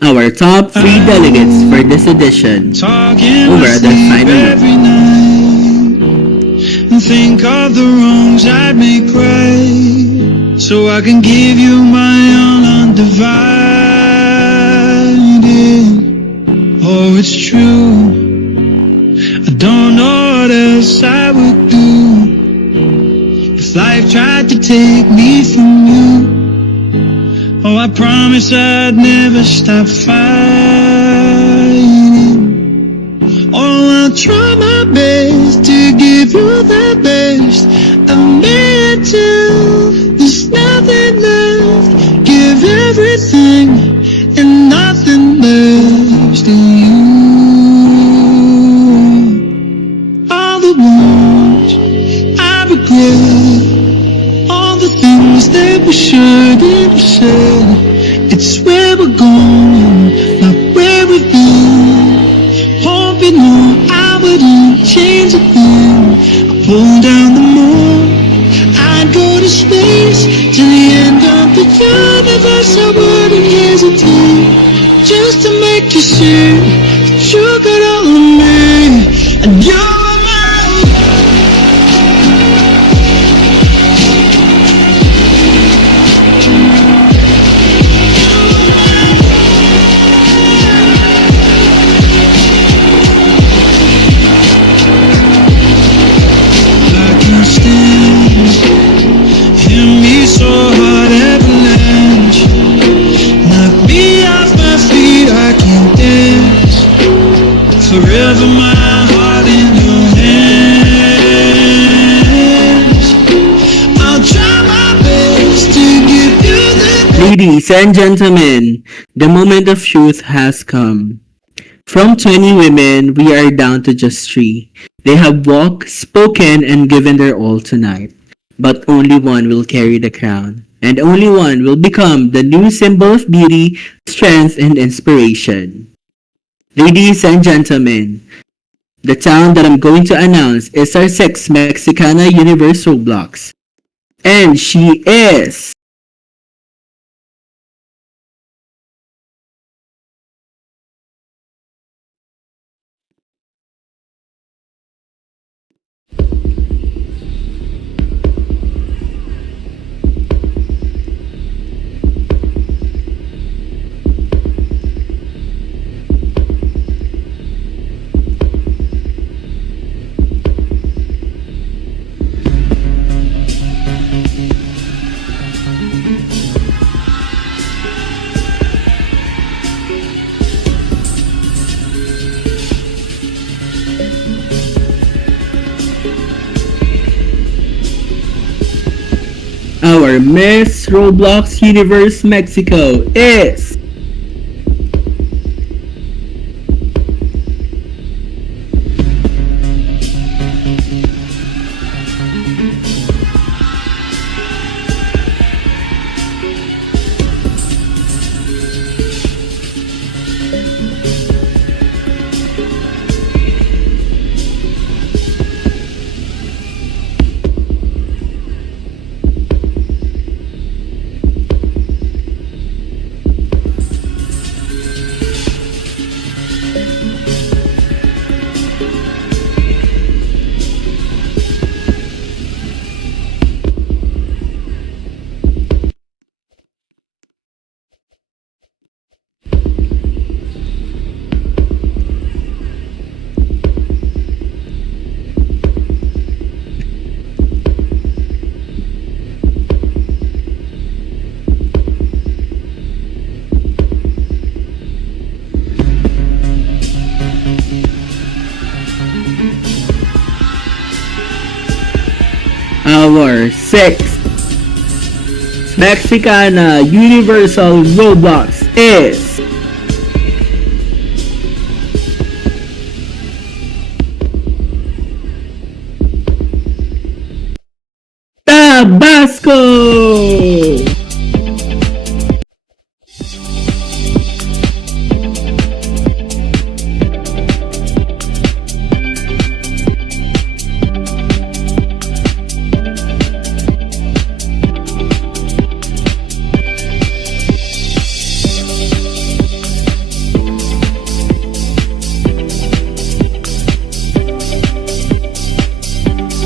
our top 3 delegates for this edition over the final every night and think of the wrongs I'd make right, so I can give you my all undivided. Oh, it's true, I don't know what else I would do if life tried to take me from you. Oh, I promise I'd never stop fighting. Oh, I'll try my best to give you the best of me until there's nothing left. Give everything and nothing less to you. All the ones I regret, all the things that we shouldn't have said. It's where we're going, not where we've been. Hope you know I wouldn't change a thing. I pull down the moon, I'd go to space to the end of the universe. I wouldn't hesitate just to make you see that you got all of me and you're mine. So hard avalanche, knock me off my feet, I can't dance. Forever my heart in your hands. I'll try my best to give you the. Ladies and gentlemen, the moment of truth has come. From 20 women, we are down to just 3. They have walked, spoken, and given their all tonight. But only one will carry the crown, and only one will become the new symbol of beauty, strength, and inspiration. Ladies and gentlemen, the town that I'm going to announce is our 6th Mexicana Universal Roblox. And she is... our Miss Roblox Universe Mexico is... Our sixth Mexicana Universal Roblox is... Tabasco!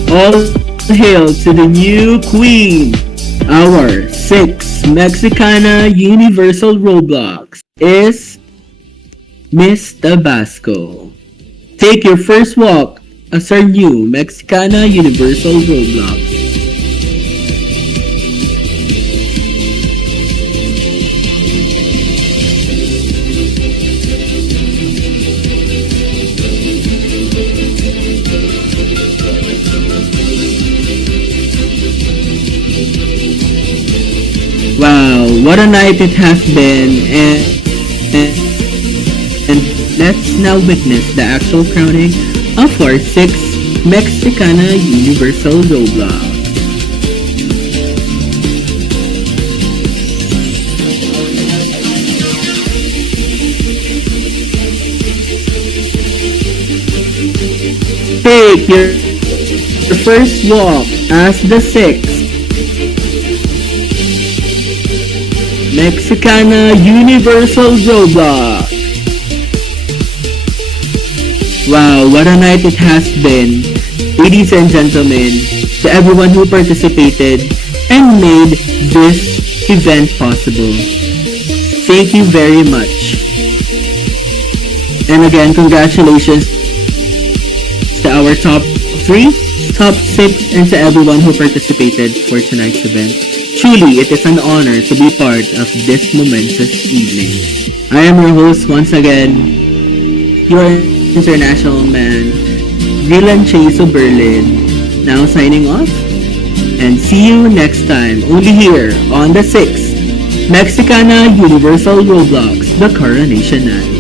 All hail to the new queen! Our sixth Mexicana Universal Roblox is Miss Tabasco. Take your first walk as our new Mexicana Universal Roblox. Wow, what a night it has been, and let's now witness the actual crowning of our sixth Mexicana Universal Roblox. Take your first walk as the sixth Mexicana Universal Roblox. Wow, what a night it has been, ladies and gentlemen, to everyone who participated and made this event possible. Thank you very much. And again, congratulations to our top 3, top 6, and to everyone who participated for tonight's event. Truly, it is an honor to be part of this momentous evening. I am your host once again, your international man, Dylan Chase of Berlin, now signing off, and see you next time, only here on the 6th Mexicana Universal Roblox, the Coronation Night.